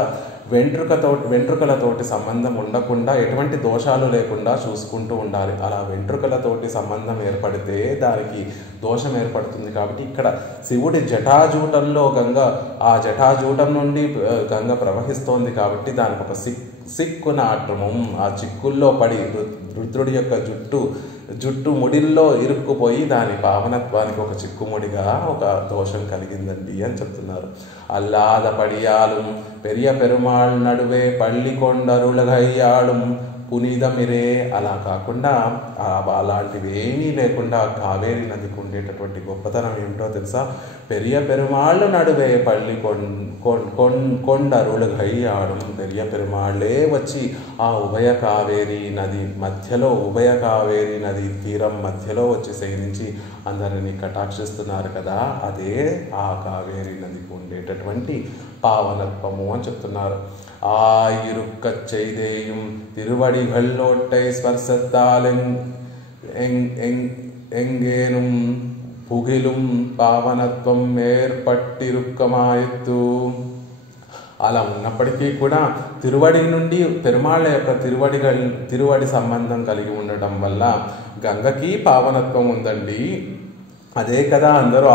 వెంట్రుకలతోటి సంబంధం ఉండకుండా, ఎటువంటి దోషాలు లేకుండా చూసుకుంటూ ఉండాలి. అలా వెంట్రుకలతోటి సంబంధం ఏర్పడితే దానికి దోషం ఏర్పడుతుంది. కాబట్టి ఇక్కడ శివుడి జటాజూటంలో ఆ జటాజూటం నుండి గంగ ప్రవహిస్తోంది కాబట్టి దానికి ఒక సిక్కునాట్రమం, ఆ చిక్కుల్లో పడి రుద్రుడి యొక్క జుట్టు ముడిల్లో ఇరుక్కుపోయి దాని పావనత్వానికి ఒక చిక్కుముడిగా ఒక దోషం కలిగిందండి అని చెప్తున్నారు. అల్లాద పడియాலும் పెరియ పెరుమాళ్ నడువే పళ్ళి కొండరులగయ్యాళం పునీదమిరే. అలా కాకుండా అలాంటివి ఏమీ లేకుండా కావేరీ నదికి ఉండేటటువంటి గొప్పతనం ఏమిటో తెలుసా? పెరియ పెరుమాళ్ళు నడువే పళ్ళి కొండరులగయ్యాళం. పెరియ పెరుమాళ్ళే వచ్చి ఆ ఉభయ కావేరీ నది తీరం మధ్యలో వచ్చి శయనించి అందరినీ కటాక్షిస్తున్నారు కదా, అదే ఆ కావేరీ నదికి ఉండేటటువంటి పావనత్వము అని చెప్తున్నారు. ஆயிருக்கச் செய்தேயும் திருவடிகளோட்டை ஸ்பர்சத்தால் எங்கேனும் புகிலும் పావనత్వం ఏర్పట్టిరుక్కమాయత్తు. అలా ఉన్నప్పటికీ కూడా తిరువడి నుండి పెరుమాళ్ళ యొక్క తిరువడి సంబంధం కలిగి ఉండటం వల్ల గంగకి పావనత్వం ఉందండి. అదే కదా అందరూ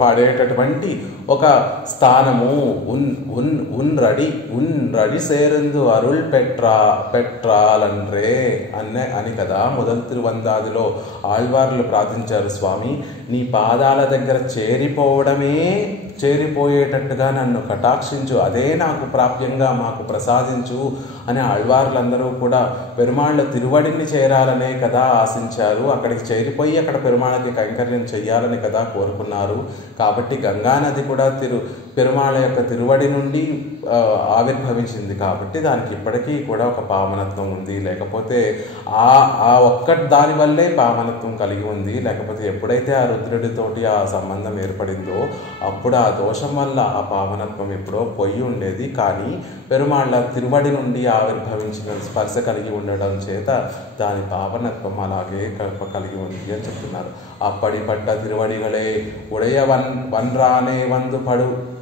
పాడేటటువంటి ఒక స్థానము. ఉన్ రడి సేరందు అరుళ్ పెట్రాలండ్రే అని కదా మొదలు తిరువందాదిలో ఆళ్వార్లు ప్రార్థించారు. స్వామి, నీ పాదాల దగ్గర చేరిపోయేటట్టుగా నన్ను కటాక్షించు, అదే నాకు ప్రాప్యంగా మాకు ప్రసాదించు అని ఆళ్వార్లందరూ కూడా పెరుమాళ్ళ తిరువడిని చేరాలనే కదా ఆశించారు. అక్కడికి చేరిపోయి అక్కడ పెరుమాళ్ళకి కైంకర్యం చెయ్యాలని కదా కోరుకున్నారు. కాబట్టి గంగానది కూడా పెరుమాళ్ళ యొక్క తిరువడి నుండి ఆవిర్భవించింది. కాబట్టి దానికి ఇప్పటికీ కూడా ఒక పావనత్వం ఉంది. లేకపోతే ఆ ఒక్క దాని వల్లే పావనత్వం కలిగి ఉంది. లేకపోతే ఎప్పుడైతే ఆ రుద్రుడితోటి ఆ సంబంధం ఏర్పడిందో అప్పుడు ఆ దోషం వల్ల ఆ పావనత్వం ఎప్పుడో పొయ్యి ఉండేది. కానీ పెరుమాళ్ళ తిరువడి నుండి ఆవిర్భవించిన స్పర్శ కలిగి ఉండడం చేత దాని పావనత్వం అలాగే కలిగి ఉంది అని చెప్తున్నారు. అప్పడిపట్ట తిరువడిகளே ఉడయ వన్రానే వందు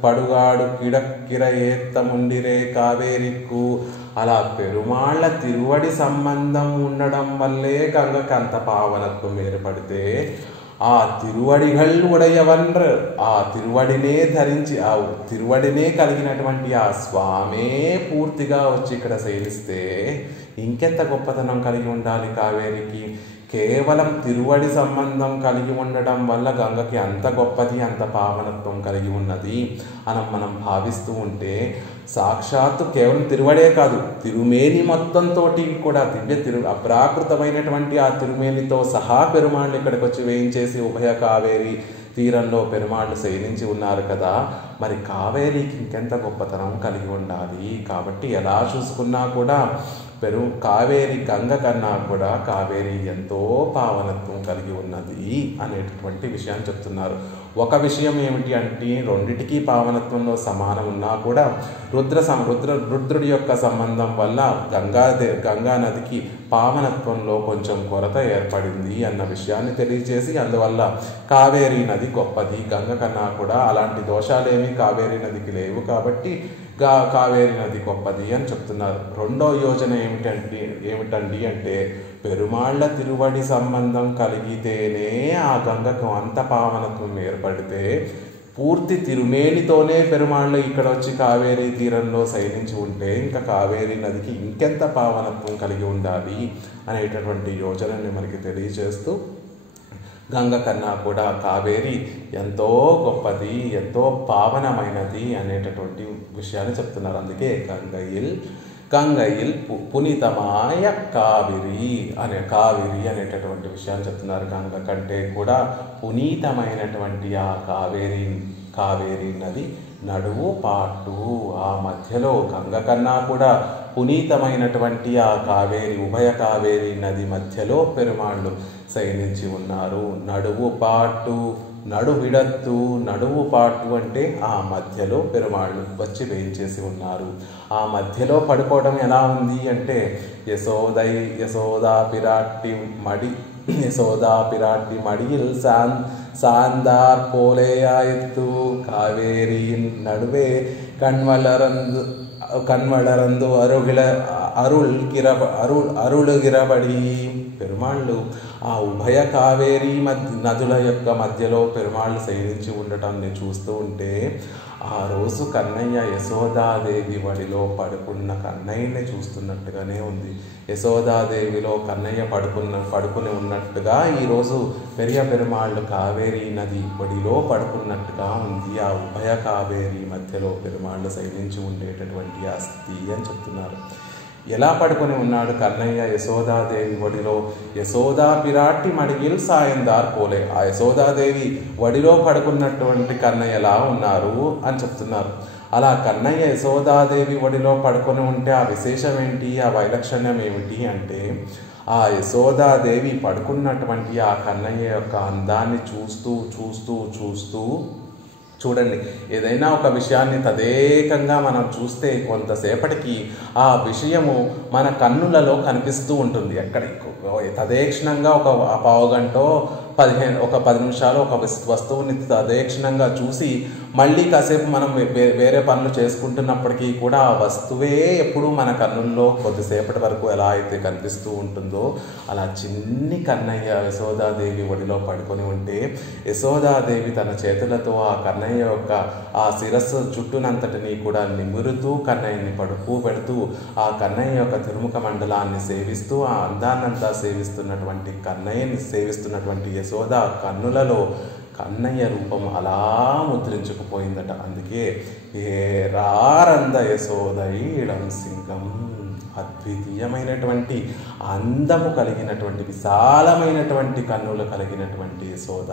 పడుగాడు కిడక్కిర ఏత్తముండిరే కావేరిక్కు. అలా పెరుమాళ్ళ తిరువడి సంబంధం ఉండడం వల్లే గంగకు అంత పావనత్వం ఏర్పడితే ఆ తిరువడిகள் ఉడయవన్ర, ఆ తిరువడినే ధరించి ఆ తిరువడినే కలిగినటువంటి ఆ స్వామే పూర్తిగా వచ్చి ఇక్కడ శయనిస్తే ఇంకెంత గొప్పతనం కలిగి ఉండాలి కావేరికి. కేవలం తిరువడి సంబంధం కలిగి ఉండటం వల్ల గంగకి అంత గొప్పది, అంత పావనత్వం కలిగి ఉన్నది అని మనం భావిస్తూ ఉంటే, సాక్షాత్తు కేవలం తిరువడే కాదు, తిరుమేని మొత్తంతో కూడా అప్రాకృతమైనటువంటి ఆ తిరుమేనితో సహా పెరుమాళ్ళు ఇక్కడికి వచ్చి వేయించేసి ఉభయ కావేరి తీరంలో పెరుమాళ్ళు శయనించి ఉన్నారు కదా. మరి కావేరికి ఇంకెంత గొప్పతనం కలిగి ఉండాలి. కాబట్టి ఎలా చూసుకున్నా కూడా కావేరి గంగ కన్నా కూడా కావేరి ఎంతో పావనత్వం కలిగి ఉన్నది అనేటటువంటి విషయాన్ని చెప్తున్నారు. ఒక విషయం ఏమిటి అంటే, రెండిటికీ పావనత్వంలో సమానం ఉన్నా కూడా రుద్రుడి యొక్క సంబంధం వల్ల గంగా నదికి పావనత్వంలో కొంచెం కొరత ఏర్పడింది అన్న విషయాన్ని తెలియజేసి, అందువల్ల కావేరీ నది గొప్పది, గంగ కన్నా కూడా అలాంటి దోషాలేమీ కావేరీ నదికి లేవు కాబట్టి కావేరీ నది గొప్పది అని చెప్తున్నారు. రెండో యోజన ఏమిటండి అంటే, పెరుమాళ్ళ తిరువడి సంబంధం కలిగితేనే ఆ గంగకు అంత పావనత్వం ఏర్పడితే, పూర్తి తిరుమేనితోనే పెరుమాళ్ళు ఇక్కడ వచ్చి కావేరీ తీరంలో శయనించి ఉంటే ఇంకా కావేరీ నదికి ఇంకెంత పావనత్వం కలిగి ఉండాలి అనేటటువంటి యోజనని మనకి తెలియజేస్తూ, గంగ కన్నా కూడా కావేరి ఎంతో గొప్పది, ఎంతో పావనమైనది అనేటటువంటి విషయాన్ని చెప్తున్నారు. అందుకే గంగయిల్ పునీతమాయ కావిరి అనేటటువంటి విషయాన్ని చెప్తున్నారు. గంగ కంటే కూడా పునీతమైనటువంటి ఆ కావేరి నది నడువు పాటు, ఆ మధ్యలో గంగ కన్నా కూడా పునీతమైనటువంటి ఆ ఉభయ కావేరి నది మధ్యలో పెరుమాళ్ళు శయనించి ఉన్నారు. నడువు పాటు, నడువిడత్తు, నడువు పాటు అంటే ఆ మధ్యలో పెరుమాళ్ళు వచ్చి వేయించేసి ఉన్నారు. ఆ మధ్యలో పడుకోవడం ఎలా ఉంది అంటే, యశోదా పిరాట్టి మడిயில் சாந்தார் போலேயாய்த்து காவேரியின் நடுவே கண்வளரந்து అరుళగిరబడి. పెరుమాళ్ళు ఆ ఉభయ కావేరీ నదుల యొక్క మధ్యలో పెరుమాళ్ళు శయనించి ఉండటాన్ని చూస్తూ ఉంటే, ఆ రోజు కన్నయ్య యశోదాదేవి వడిలో పడుకున్న కన్నయ్యని చూస్తున్నట్టుగానే ఉంది. యశోదాదేవిలో కన్నయ్య పడుకుని ఉన్నట్టుగా ఈరోజు పెరుమాళ్ళు కావేరీ నది వడిలో పడుకున్నట్టుగా ఉంది. ఆ ఉభయ కావేరీ మధ్యలో పెరుమాళ్ళు శయనించి ఉండేటటువంటి ఆ స్థితి అని చెప్తున్నారు. ఎలా పడుకొని ఉన్నాడు కన్నయ్య యశోదాదేవి వడిలో? యశోదా పిరాట్టి మడిగిల్ సాయందార్ పోలే. ఆ యశోదాదేవి వడిలో పడుకున్నటువంటి కన్నయ్య ఎలా ఉన్నారు అని చెప్తున్నారు. అలా కన్నయ్య యశోదాదేవి వడిలో పడుకొని ఉంటే ఆ విశేషం ఏంటి, ఆ వైలక్షణ్యం ఏమిటి అంటే, ఆ యశోదాదేవి పడుకున్నటువంటి ఆ కన్నయ్య యొక్క అందాన్ని చూస్తూ చూస్తూ చూస్తూ చూడండి, ఏదైనా ఒక విషయాన్ని తదేకంగా మనం చూస్తే కొంతసేపటికి ఆ విషయము మన కన్నులలో కనిపిస్తూ ఉంటుంది. తదేక్షణంగా ఒక పావుగంటో 10 నిమిషాలు ఒక వస్తువుని తదేక్షణంగా చూసి మళ్ళీ కాసేపు మనం వేరే పనులు చేసుకుంటున్నప్పటికీ కూడా ఆ వస్తువే ఎప్పుడూ మన కన్నుల్లో కొద్దిసేపటి వరకు ఎలా అయితే కనిపిస్తూ ఉంటుందో, అలా చిన్ని కన్నయ్య యశోదాదేవి ఒడిలో పడుకొని ఉంటే, యశోదాదేవి తన చేతులతో ఆ కన్నయ్య యొక్క ఆ శిరస్సు చుట్టూనంతటిని కూడా నిమురుతూ కన్నయ్యని పెడుతూ ఆ కన్నయ్య యొక్క తిరుముఖ మండలాన్ని సేవిస్తూ, ఆ అందాన్నంతా సేవిస్తున్నటువంటి కన్నయ్యని సేవిస్తున్నటువంటి యశోద కన్నులలో కన్నయ్య రూపం అలా ముద్రించుకుపోయిందట. అందుకే రారంద యశోదైళం సింగం, అద్వితీయమైనటువంటి అందము కలిగినటువంటి విశాలమైనటువంటి కన్నులు కలిగినటువంటి యశోద,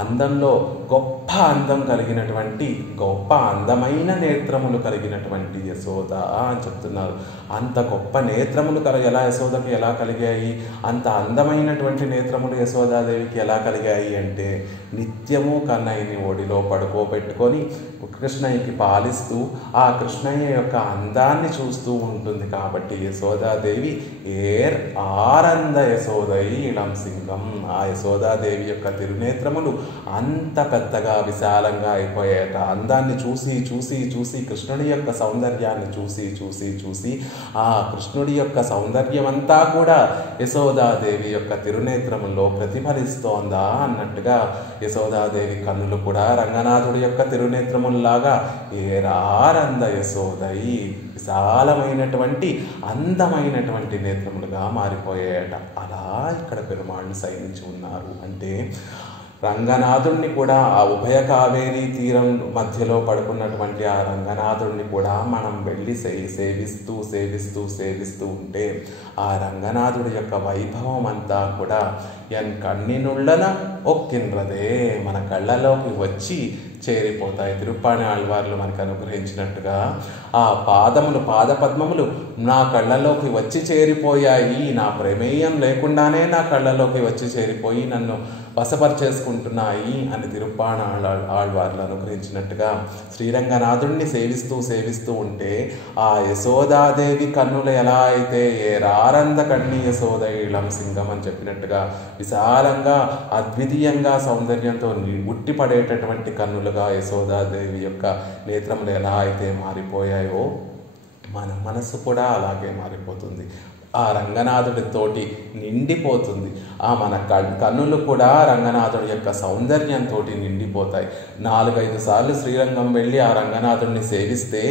అందంలో గొప్ప అందం కలిగినటువంటి గొప్ప అందమైన నేత్రములు కలిగినటువంటి యశోద అని చెప్తున్నారు. అంత గొప్ప నేత్రములు యశోదకి ఎలా కలిగాయి, అంత అందమైనటువంటి నేత్రములు యశోదాదేవికి ఎలా కలిగాయి అంటే, నిత్యము కన్నయ్యని ఒడిలో పడుకోబెట్టుకొని కృష్ణయ్యకి పాలిస్తూ ఆ కృష్ణయ్య యొక్క అందాన్ని చూస్తూ ఉంటుంది. కాబట్టి యశోదాదేవి ఆరంద యశోదై ఇళం సింగం, ఆ యశోదాదేవి యొక్క తిరునేత్రములు అంత పెద్దగా విశాలంగా అయిపోయాయట. అందాన్ని చూసి చూసి చూసి కృష్ణుడి యొక్క సౌందర్యాన్ని చూసి చూసి చూసి ఆ కృష్ణుడి యొక్క సౌందర్యం అంతా కూడా యశోదాదేవి యొక్క తిరునేత్రములో ప్రతిఫలిస్తోందా అన్నట్టుగా యశోదాదేవి కన్నులు కూడా రంగనాథుడి యొక్క తిరునేత్రముల్లాగా ఆరంద యశోదై విశాలమైనటువంటి అందమైనటువంటి నేత్రములుగా మారిపోయాయట. అలా ఇక్కడ పెరుమాళ్ళు శయనించి ఉన్నారు. అంటే రంగనాథుణ్ణి కూడా, ఆ ఉభయ కావేరీ తీరం మధ్యలో పడుకున్నటువంటి ఆ రంగనాథుణ్ణి కూడా మనం వెళ్ళి సేవిస్తూ సేవిస్తూ సేవిస్తూ ఉంటే ఆ రంగనాథుడి యొక్క వైభవం అంతా కూడా ఎన్ కన్నినుళ్ళన ఒక్కిన్రదే, మన కళ్ళలోకి వచ్చి చేరిపోతాయి. తిరుప్పాణి ఆళ్వార్లు మనకు అనుగ్రహించినట్టుగా ఆ పాదపద్మములు నా కళ్ళలోకి వచ్చి చేరిపోయాయి, నా ప్రమేయం లేకుండానే నా కళ్ళలోకి వచ్చి చేరిపోయి నన్ను వశపరిచేసుకుంటున్నాయి అని తిరుప్పాణి ఆళ్వార్లు అనుగ్రహించినట్టుగా శ్రీరంగనాథుణ్ణి సేవిస్తూ సేవిస్తూ ఉంటే ఆ యశోదాదేవి కన్నులు ఎలా అయితే ఏ రారంద కన్ని యశోద ఇళం సింగం అని చెప్పినట్టుగా విశాలంగా అద్వితీయంగా సౌందర్యంతో ఉట్టిపడేటటువంటి కన్నులుగా యశోదాదేవి యొక్క నేత్రములు ఎలా అయితే మారిపోయాయో మన మనసు కూడా అలాగే మారిపోతుంది. ఆ రంగనాథుడితోటి నిండిపోతుంది. ఆ మన కన్నులు కూడా రంగనాథుడి యొక్క సౌందర్యంతో నిండిపోతాయి. 4-5 సార్లు శ్రీరంగం వెళ్ళి ఆ రంగనాథుడిని సేవిస్తే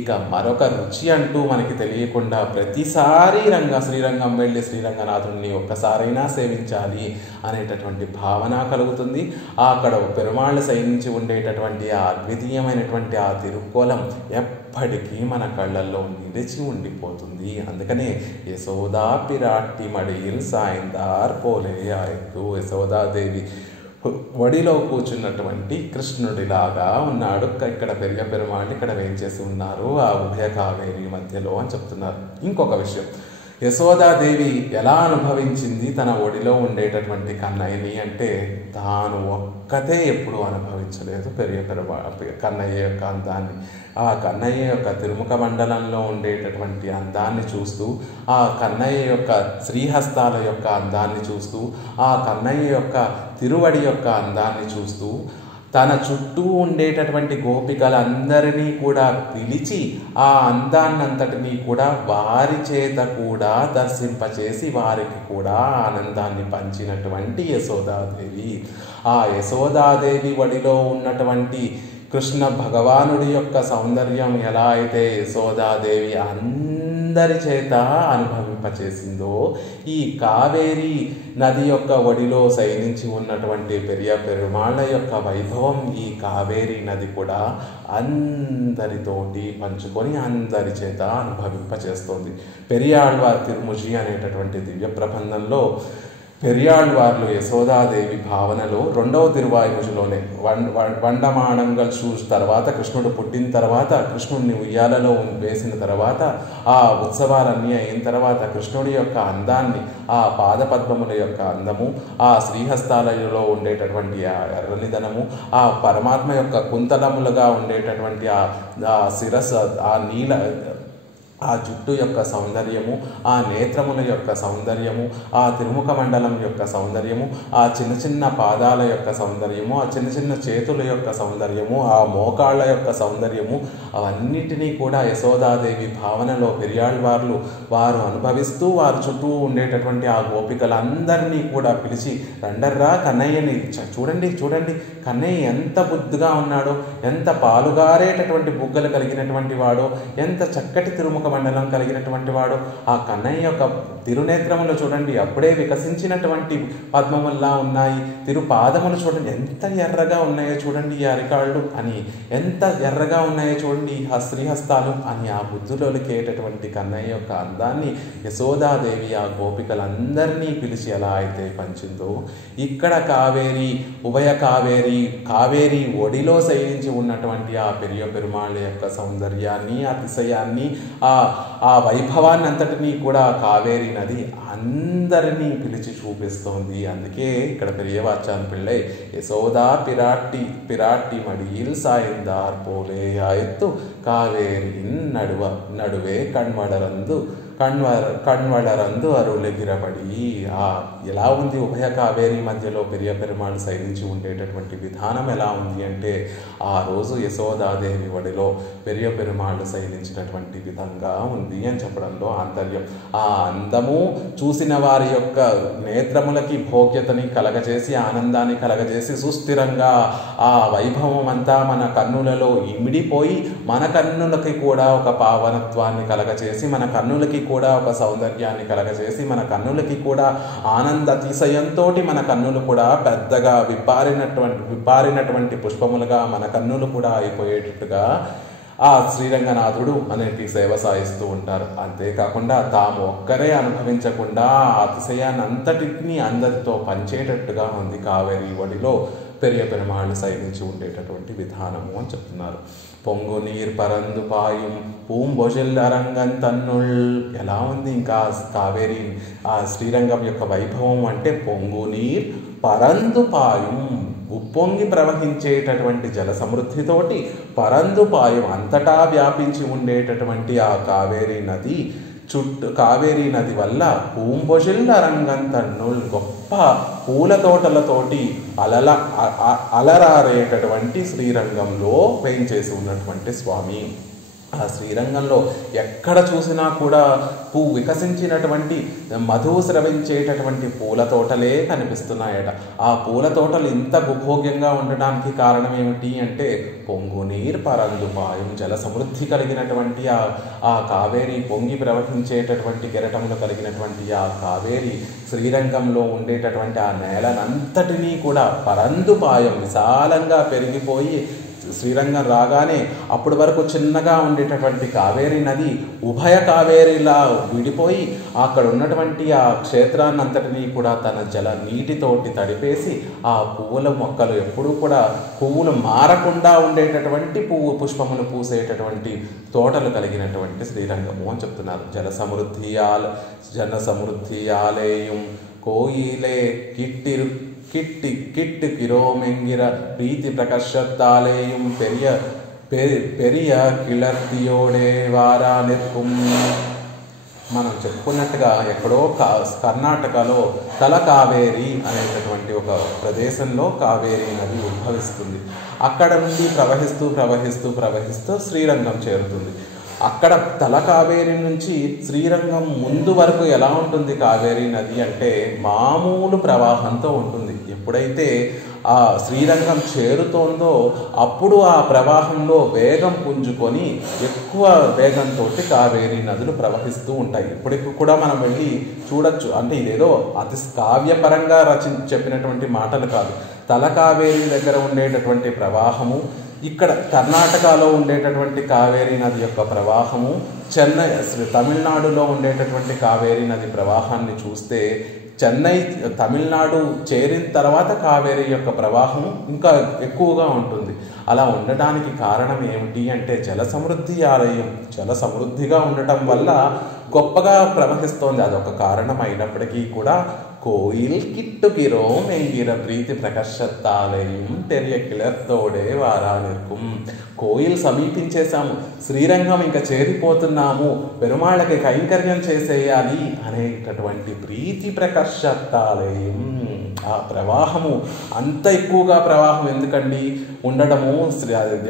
ఇక మరొక రుచి అంటూ మనకి తెలియకుండా ప్రతిసారి శ్రీరంగం వెళ్ళి శ్రీరంగనాథుడిని ఒక్కసారైనా సేవించాలి అనేటటువంటి భావన కలుగుతుంది. అక్కడ పెరుమాళ్ళు శయనించి ఉండేటటువంటి ఆ అద్వితీయమైనటువంటి ఆ తిరుక్కోలం ఎప్పటికీ మన కళ్ళల్లో నిలిచి ఉండిపోతుంది. అందుకనే యశోదా పిరాట్టి మడియిల్ సాయందార్ పోలే ఆయత్తు, యశోదాదేవి వడిలో కూర్చున్నటువంటి కృష్ణుడిలాగా ఉన్నాడు ఇక్కడ పెరియ పెరుమాళ్ళు ఇక్కడ వేయించేసి ఉన్నారు ఆ ఉభయ కావేరి మధ్యలో అని చెప్తున్నారు. ఇంకొక విషయం, యశోదాదేవి ఎలా అనుభవించింది తన ఒడిలో ఉండేటటువంటి కన్నయ్యని అంటే తాను ఒక్కతే ఎప్పుడు అనుభవించలేదు కన్నయ్య యొక్క అందాన్ని. ఆ కన్నయ్య యొక్క తిరుముఖ మండలంలో ఉండేటటువంటి అందాన్ని చూస్తూ, ఆ కన్నయ్య యొక్క శ్రీహస్తాల యొక్క అందాన్ని చూస్తూ, ఆ కన్నయ్య యొక్క తిరువడి యొక్క అందాన్ని చూస్తూ తన చుట్టూ ఉండేటటువంటి గోపికలందరినీ కూడా పిలిచి ఆ అందాన్నంతటినీ కూడా వారి చేత కూడా దర్శింపచేసి వారికి కూడా ఆనందాన్ని పంచినటువంటి యశోదాదేవి. ఆ యశోదాదేవి వడిలో ఉన్నటువంటి కృష్ణ భగవానుడి యొక్క సౌందర్యం ఎలా అయితే యశోదాదేవి అందరి చేత అనుభవింపచేసిందో, ఈ కావేరి నది యొక్క ఒడిలో శయనించి ఉన్నటువంటి పెరుమాళ్ళ యొక్క వైభవం ఈ కావేరి నది కూడా అందరితోటి పంచుకొని అందరి చేత అనుభవింపచేస్తోంది. పెరియాళ్వార్ తిరుముజి అనేటటువంటి దివ్య ప్రబంధంలో పెరియాళ్వార్లు యశోదాదేవి భావనలో 2వ తిరువాయుముజిలోనే వండమాడంగల్ చూసి తర్వాత కృష్ణుడు పుట్టిన తర్వాత కృష్ణుడిని ఉయ్యాలలో వేసిన తర్వాత ఆ ఉత్సవాలన్నీ అయిన తర్వాత కృష్ణుడి యొక్క అందాన్ని, ఆ పాదపద్మముల యొక్క అందము, ఆ శ్రీహస్తాలలో ఉండేటటువంటి ఆ ఎర్రనిదనము, ఆ పరమాత్మ యొక్క కుంతలములుగా ఉండేటటువంటి ఆ శిరస్సు, ఆ ఆ జుట్టు యొక్క సౌందర్యము, ఆ నేత్రముల యొక్క సౌందర్యము, ఆ తిరుముఖ మండలం యొక్క సౌందర్యము, ఆ చిన్న చిన్న పాదాల యొక్క సౌందర్యము, ఆ చిన్న చిన్న చేతుల యొక్క సౌందర్యము, ఆ మోకాళ్ళ యొక్క సౌందర్యము, అవన్నిటినీ కూడా యశోదాదేవి భావనలో పెరియాళ్వార్లు వారు అనుభవిస్తూ వారు చుట్టూ ఉండేటటువంటి ఆ గోపికలందరినీ కూడా పిలిచి రండర్రా కన్నయ్యని చూడండి చూడండి, కన్నయ్య ఎంత బుద్ధిగా ఉన్నాడో, ఎంత పాలుగారేటటువంటి బుగ్గలు కలిగినటువంటి వాడో, ఎంత చక్కటి తిరుముఖ మండలం కలిగినటువంటి వాడు, ఆ కన్నయ్య యొక్క తిరునేత్రములు చూడండి అప్పుడే వికసించినటువంటి పద్మముల్లా ఉన్నాయి, తిరుపాదములు చూడండి ఎంత ఎర్రగా ఉన్నాయో చూడండి ఈ అరికాళ్ళు అని, ఎంత ఎర్రగా ఉన్నాయో చూడండి ఆ శ్రీహస్తాలు అని ఆ బుద్ధులోలికేటటువంటి కన్నయ్య యొక్క అందాన్ని యశోదాదేవి ఆ గోపికలందరినీ పిలిచి ఎలా అయితే పంచిందో, ఇక్కడ కావేరి ఉభయ కావేరి ఒడిలో శయనించి ఉన్నటువంటి ఆ పెరుమాళ్ళ యొక్క సౌందర్యాన్ని, అతిశయాన్ని, ఆ వైభవాన్ని అంతటినీ కూడా కావేరి నది అందరినీ పిలిచి చూపిస్తోంది. అందుకే ఇక్కడ పెరియవాచాన్ పిళ్ళై యశోదా పిరాట్టి మడియిల్ సాయందార్ పోలే ఆయత్తు కావేరి నడువే కణ్వళరందు అరులెగిరబడి. ఎలా ఉంది ఉభయ కావేరి మధ్యలో పెరుమాళ్ళు శయనించి ఉండేటటువంటి విధానం ఎలా ఉంది అంటే ఆ రోజు యశోదాదేవి వడిలో పెరుమాళ్ళు శయనించినటువంటి విధంగా ఉంది అని చెప్పడంలో ఆంతర్యం. ఆ అందము చూసిన వారి యొక్క నేత్రములకి భోగ్యతని కలగజేసి ఆనందాన్ని కలగజేసి సుస్థిరంగా ఆ వైభవం అంతా మన కన్నులలో ఇమిడిపోయి మన కన్నులకి కూడా ఒక పావనత్వాన్ని కలగజేసి మన కన్నులకి కూడా ఒక సౌందర్యాన్ని కలగజేసి మన కన్నులకి కూడా ఆనంద అతిశయంతో మన కన్నులు కూడా పెద్దగా విప్పారినటువంటి పుష్పములుగా మన కన్నులు కూడా అయిపోయేటట్టుగా ఆ శ్రీరంగనాథుడు మనకి సేవ సాయిస్తూ ఉంటారు. అంతేకాకుండా తాము ఒక్కరే అనుభవించకుండా ఆ అతిశయాన్ని అంతటిని అందరితో పంచేటట్టుగా ఉంది కావేరి ఒడిలో పెరియ పెరుమాళ్ళు సైనించి ఉండేటటువంటి విధానము అని చెప్తున్నారు. పొంగు నీర్ పరందు పాయం పూంబొజిల్ అరంగం తన్నుల్. ఎలా ఉంది ఇంకా కావేరి ఆ శ్రీరంగం యొక్క వైభవం అంటే పొంగు నీర్ పరందు పాయం, ఉప్పొంగి ప్రవహించేటటువంటి జల సమృద్ధితోటి పరందుపాయం అంతటా వ్యాపించి ఉండేటటువంటి ఆ కావేరీ నది కావేరీ నది వల్ల పూంబొజిల్ అరంగం తన్నుల్, గొప్ప పూల తోటలతోటి అలరారేటటువంటి శ్రీరంగంలో వేయించేసి ఉన్నటువంటి స్వామి. ఆ శ్రీరంగంలో ఎక్కడ చూసినా కూడా వికసించినటువంటి మధువు స్రవించేటటువంటి పూల తోటలే కనిపిస్తున్నాయట. ఆ పూల తోటలు ఇంత గుభోగ్యంగా ఉండడానికి కారణం ఏమిటి అంటే పొంగునీర్ పరందుపాయం, జల సమృద్ధి కలిగినటువంటి ఆ కావేరి, పొంగి ప్రవహించేటటువంటి కెరటములు కలిగినటువంటి ఆ కావేరి శ్రీరంగంలో ఉండేటటువంటి ఆ నేలనంతటినీ కూడా పరందుపాయం విశాలంగా పెరిగిపోయి శ్రీరంగం రాగానే అప్పటి వరకు చిన్నగా ఉండేటటువంటి కావేరీ నది ఉభయ కావేరిలా విడిపోయి అక్కడ ఉన్నటువంటి ఆ క్షేత్రాన్ని అంతటినీ కూడా తన నీటితోటి తడిపేసి ఆ పువ్వుల మొక్కలు ఎప్పుడూ కూడా పువ్వులు మారకుండా ఉండేటటువంటి పుష్పములు పూసేటటువంటి తోటలు కలిగినటువంటి శ్రీరంగము అని చెప్తున్నారు. జన సమృద్ధి ఆలయం కోయిలే கிட்டு கிரோமெங்கிற பிரீத்தி பிரகர்ஷத்தாலேயும் பெரிய கிளర్తియోడే వారా నిற்கும். మనం చెప్పుకున్నట్టుగా ఎక్కడో కర్ణాటకలో తలకావేరి అనేటటువంటి ఒక ప్రదేశంలో కావేరీ నది ఉద్భవిస్తుంది. అక్కడ నుండి ప్రవహిస్తూ శ్రీరంగం చేరుతుంది. అక్కడ తలకావేరి నుంచి శ్రీరంగం ముందు వరకు ఎలా ఉంటుంది కావేరీ నది అంటే మామూలు ప్రవాహంతో ఉంటుంది. ఎప్పుడైతే ఆ శ్రీరంగం చేరుతోందో అప్పుడు ఆ ప్రవాహంలో వేగం పుంజుకొని ఎక్కువ వేగంతో కావేరీ నదులు ప్రవహిస్తూ ఉంటాయి. ఇప్పటికి కూడా మనం వెళ్ళి చూడొచ్చు. అంటే ఇదేదో అతి కావ్యపరంగా చెప్పినటువంటి మాటలు కాదు. తలకావేరి దగ్గర ఉండేటటువంటి ప్రవాహము, ఇక్కడ కర్ణాటకలో ఉండేటటువంటి కావేరీ నది యొక్క ప్రవాహము, తమిళనాడులో ఉండేటటువంటి కావేరీ నది ప్రవాహాన్ని చూస్తే తమిళనాడు చేరిన తర్వాత కావేరీ యొక్క ప్రవాహం ఇంకా ఎక్కువగా ఉంటుంది. అలా ఉండడానికి కారణం ఏమిటి అంటే జల సమృద్ధిగా ఉండటం వల్ల గొప్పగా ప్రవహిస్తోంది. అదొక కారణం అయినప్పటికీ కూడా కోయిల్ కిట్టుకిరోం ఎంగిర ప్రీతి ప్రకర్షత్తాలయం తెరియ కిళర్తోడే వారా నిற்கும். కోయిల్ సమీపించేశాము, శ్రీరంగం ఇంకా చేరిపోతున్నాము, పెరుమాళ్ళకి కైంకర్యం చేసేయాలి అనేటటువంటి ప్రీతి ప్రకర్షత్తాలయం. ఆ ప్రవాహము అంత ఎక్కువగా ప్రవాహం ఎందుకండి ఉండడము,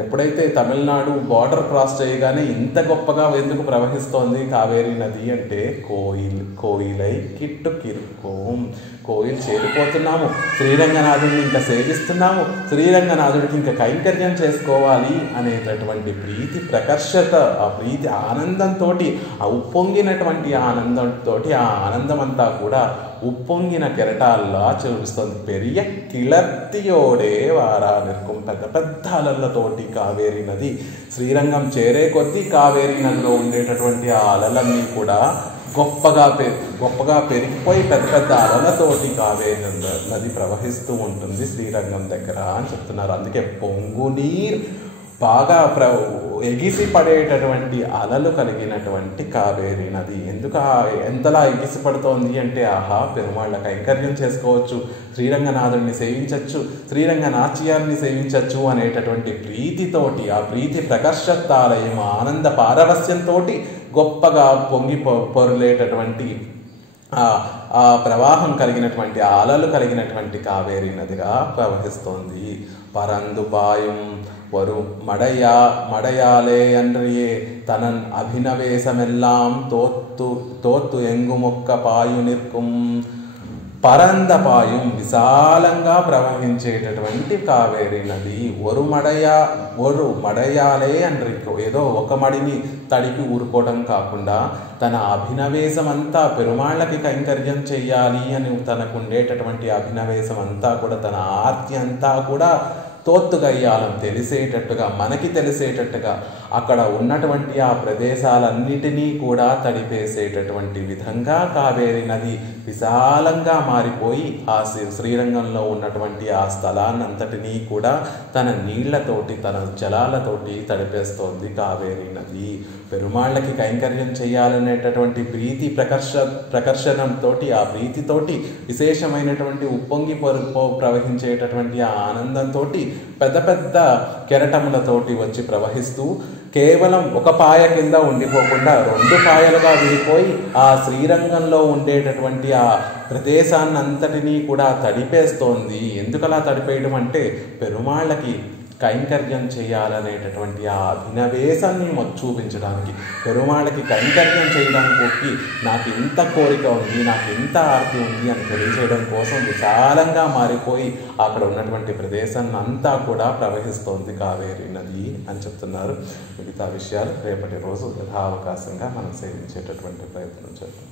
ఎప్పుడైతే తమిళనాడు బార్డర్ క్రాస్ చేయగానే ఇంత గొప్పగా ఎందుకు ప్రవహిస్తోంది కావేరీ నది అంటే కోయిలై కిట్టు కిరుకోం, కోయిల్ చేరిపోతున్నాము, శ్రీరంగనాథుడిని ఇంకా సేవిస్తున్నాము, శ్రీరంగనాథుడికి ఇంకా కైంకర్యం చేసుకోవాలి అనేటటువంటి ప్రీతి ప్రకర్షత, ఆ ప్రీతి ఆనందంతో, ఆ ఉప్పొంగినటువంటి ఆనందంతో ఆ ఆనందం అంతా కూడా ఉప్పొంగిన కెరటాల్లా చూపిస్తుంది. పెరియ కిళర్తియోడే వారా నిற்கும். పెద్ద అలలతోటి కావేరీ నది శ్రీరంగం చేరే కొద్దీ కావేరీ నదిలో ఉండేటటువంటి ఆ అలలన్నీ కూడా గొప్పగా పెరిగిపోయి పెద్ద అలలతోటి కావేరీ నది ప్రవహిస్తూ ఉంటుంది శ్రీరంగం దగ్గర అని చెప్తున్నారు. అందుకే పొంగునీర్ బాగా ఎగిసి పడేటటువంటి అలలు కలిగినటువంటి కావేరీ నది. ఎందుకు ఎంతలా ఎగిసి పడుతోంది అంటే ఆహా, పెరుమాళ్ళ కైంకర్యం చేసుకోవచ్చు, శ్రీరంగనాథుడిని సేవించవచ్చు, శ్రీరంగనాట్యాన్ని సేవించవచ్చు అనేటటువంటి ప్రీతితోటి, ఆ ప్రీతి ప్రకర్షత్తాలయం ఆనంద పారవస్యంతో గొప్పగా పొంగి పొరలేటటువంటి ఆ ప్రవాహం కలిగినటువంటి ఆ అలలు కలిగినటువంటి కావేరీ నదిగా ప్రవహిస్తోంది. పరందుపాయం వరు மடையாலே அன்றியே தனன் அபிநவேசமெல்லாம் தோத்து எங்குமொக்க பாயு நிற்கும். పరందపాయం విశాలంగా ప్రవహించేటటువంటి కావేరి నది. ఒరు మడయాలే అంటారు. ఏదో ఒక మడిని తడిపి ఊరుకోవడం కాకుండా తన అభినవేశం అంతా పెరుమాళ్ళకి కైంకర్యం చెయ్యాలి అని తనకు ఉండేటటువంటి అభినవేశం అంతా కూడా, తన ఆర్తి అంతా కూడా తోత్తుగయ్యాలం తెలిసేటట్టుగా, మనకి తెలిసేటట్టుగా అక్కడ ఉన్నటువంటి ఆ ప్రదేశాలన్నిటినీ కూడా తడిపేసేటటువంటి విధంగా కావేరి నది విశాలంగా మారిపోయి ఆ శ్రీరంగంలో ఉన్నటువంటి ఆ స్థలాన్నంతటినీ కూడా తన నీళ్లతోటి, తన జలాలతోటి తడిపేస్తోంది కావేరి నది. పెరుమాళ్ళకి కైంకర్యం చేయాలనేటటువంటి ప్రీతి ప్రకర్షణంతో, ఆ ప్రీతితోటి విశేషమైనటువంటి ఉప్పొంగి ప్రవహించేటటువంటి ఆ ఆనందంతో పెద్ద పెద్ద కెరటములతోటి వచ్చి ప్రవహిస్తూ కేవలం ఒక పాయ కింద ఉండిపోకుండా 2 పాయలుగా విడిపోయి ఆ శ్రీరంగంలో ఉండేటటువంటి ఆ ప్రదేశాన్నంతటినీ కూడా తడిపేస్తోంది. ఎందుకలా తడిపేయడం అంటే పెరుమాళ్ళకి కైంకర్యం చేయాలనేటటువంటి ఆ అభినవేశాన్ని చూపించడానికి, పెరుమాళ్ళకి కైంకర్యం చేయడానికి నాకు ఇంత కోరిక ఉంది, నాకు ఇంత ఆర్తి ఉంది అని తెలియజేయడం కోసం విశాలంగా మారిపోయి అక్కడ ఉన్నటువంటి ప్రదేశాన్ని అంతా కూడా ప్రవహిస్తోంది కావేరి నది అని చెప్తున్నారు. మిగతా విషయాలు రేపటి రోజు యథావకాశంగా మనం సేవించేటటువంటి ప్రయత్నం చేద్దాం.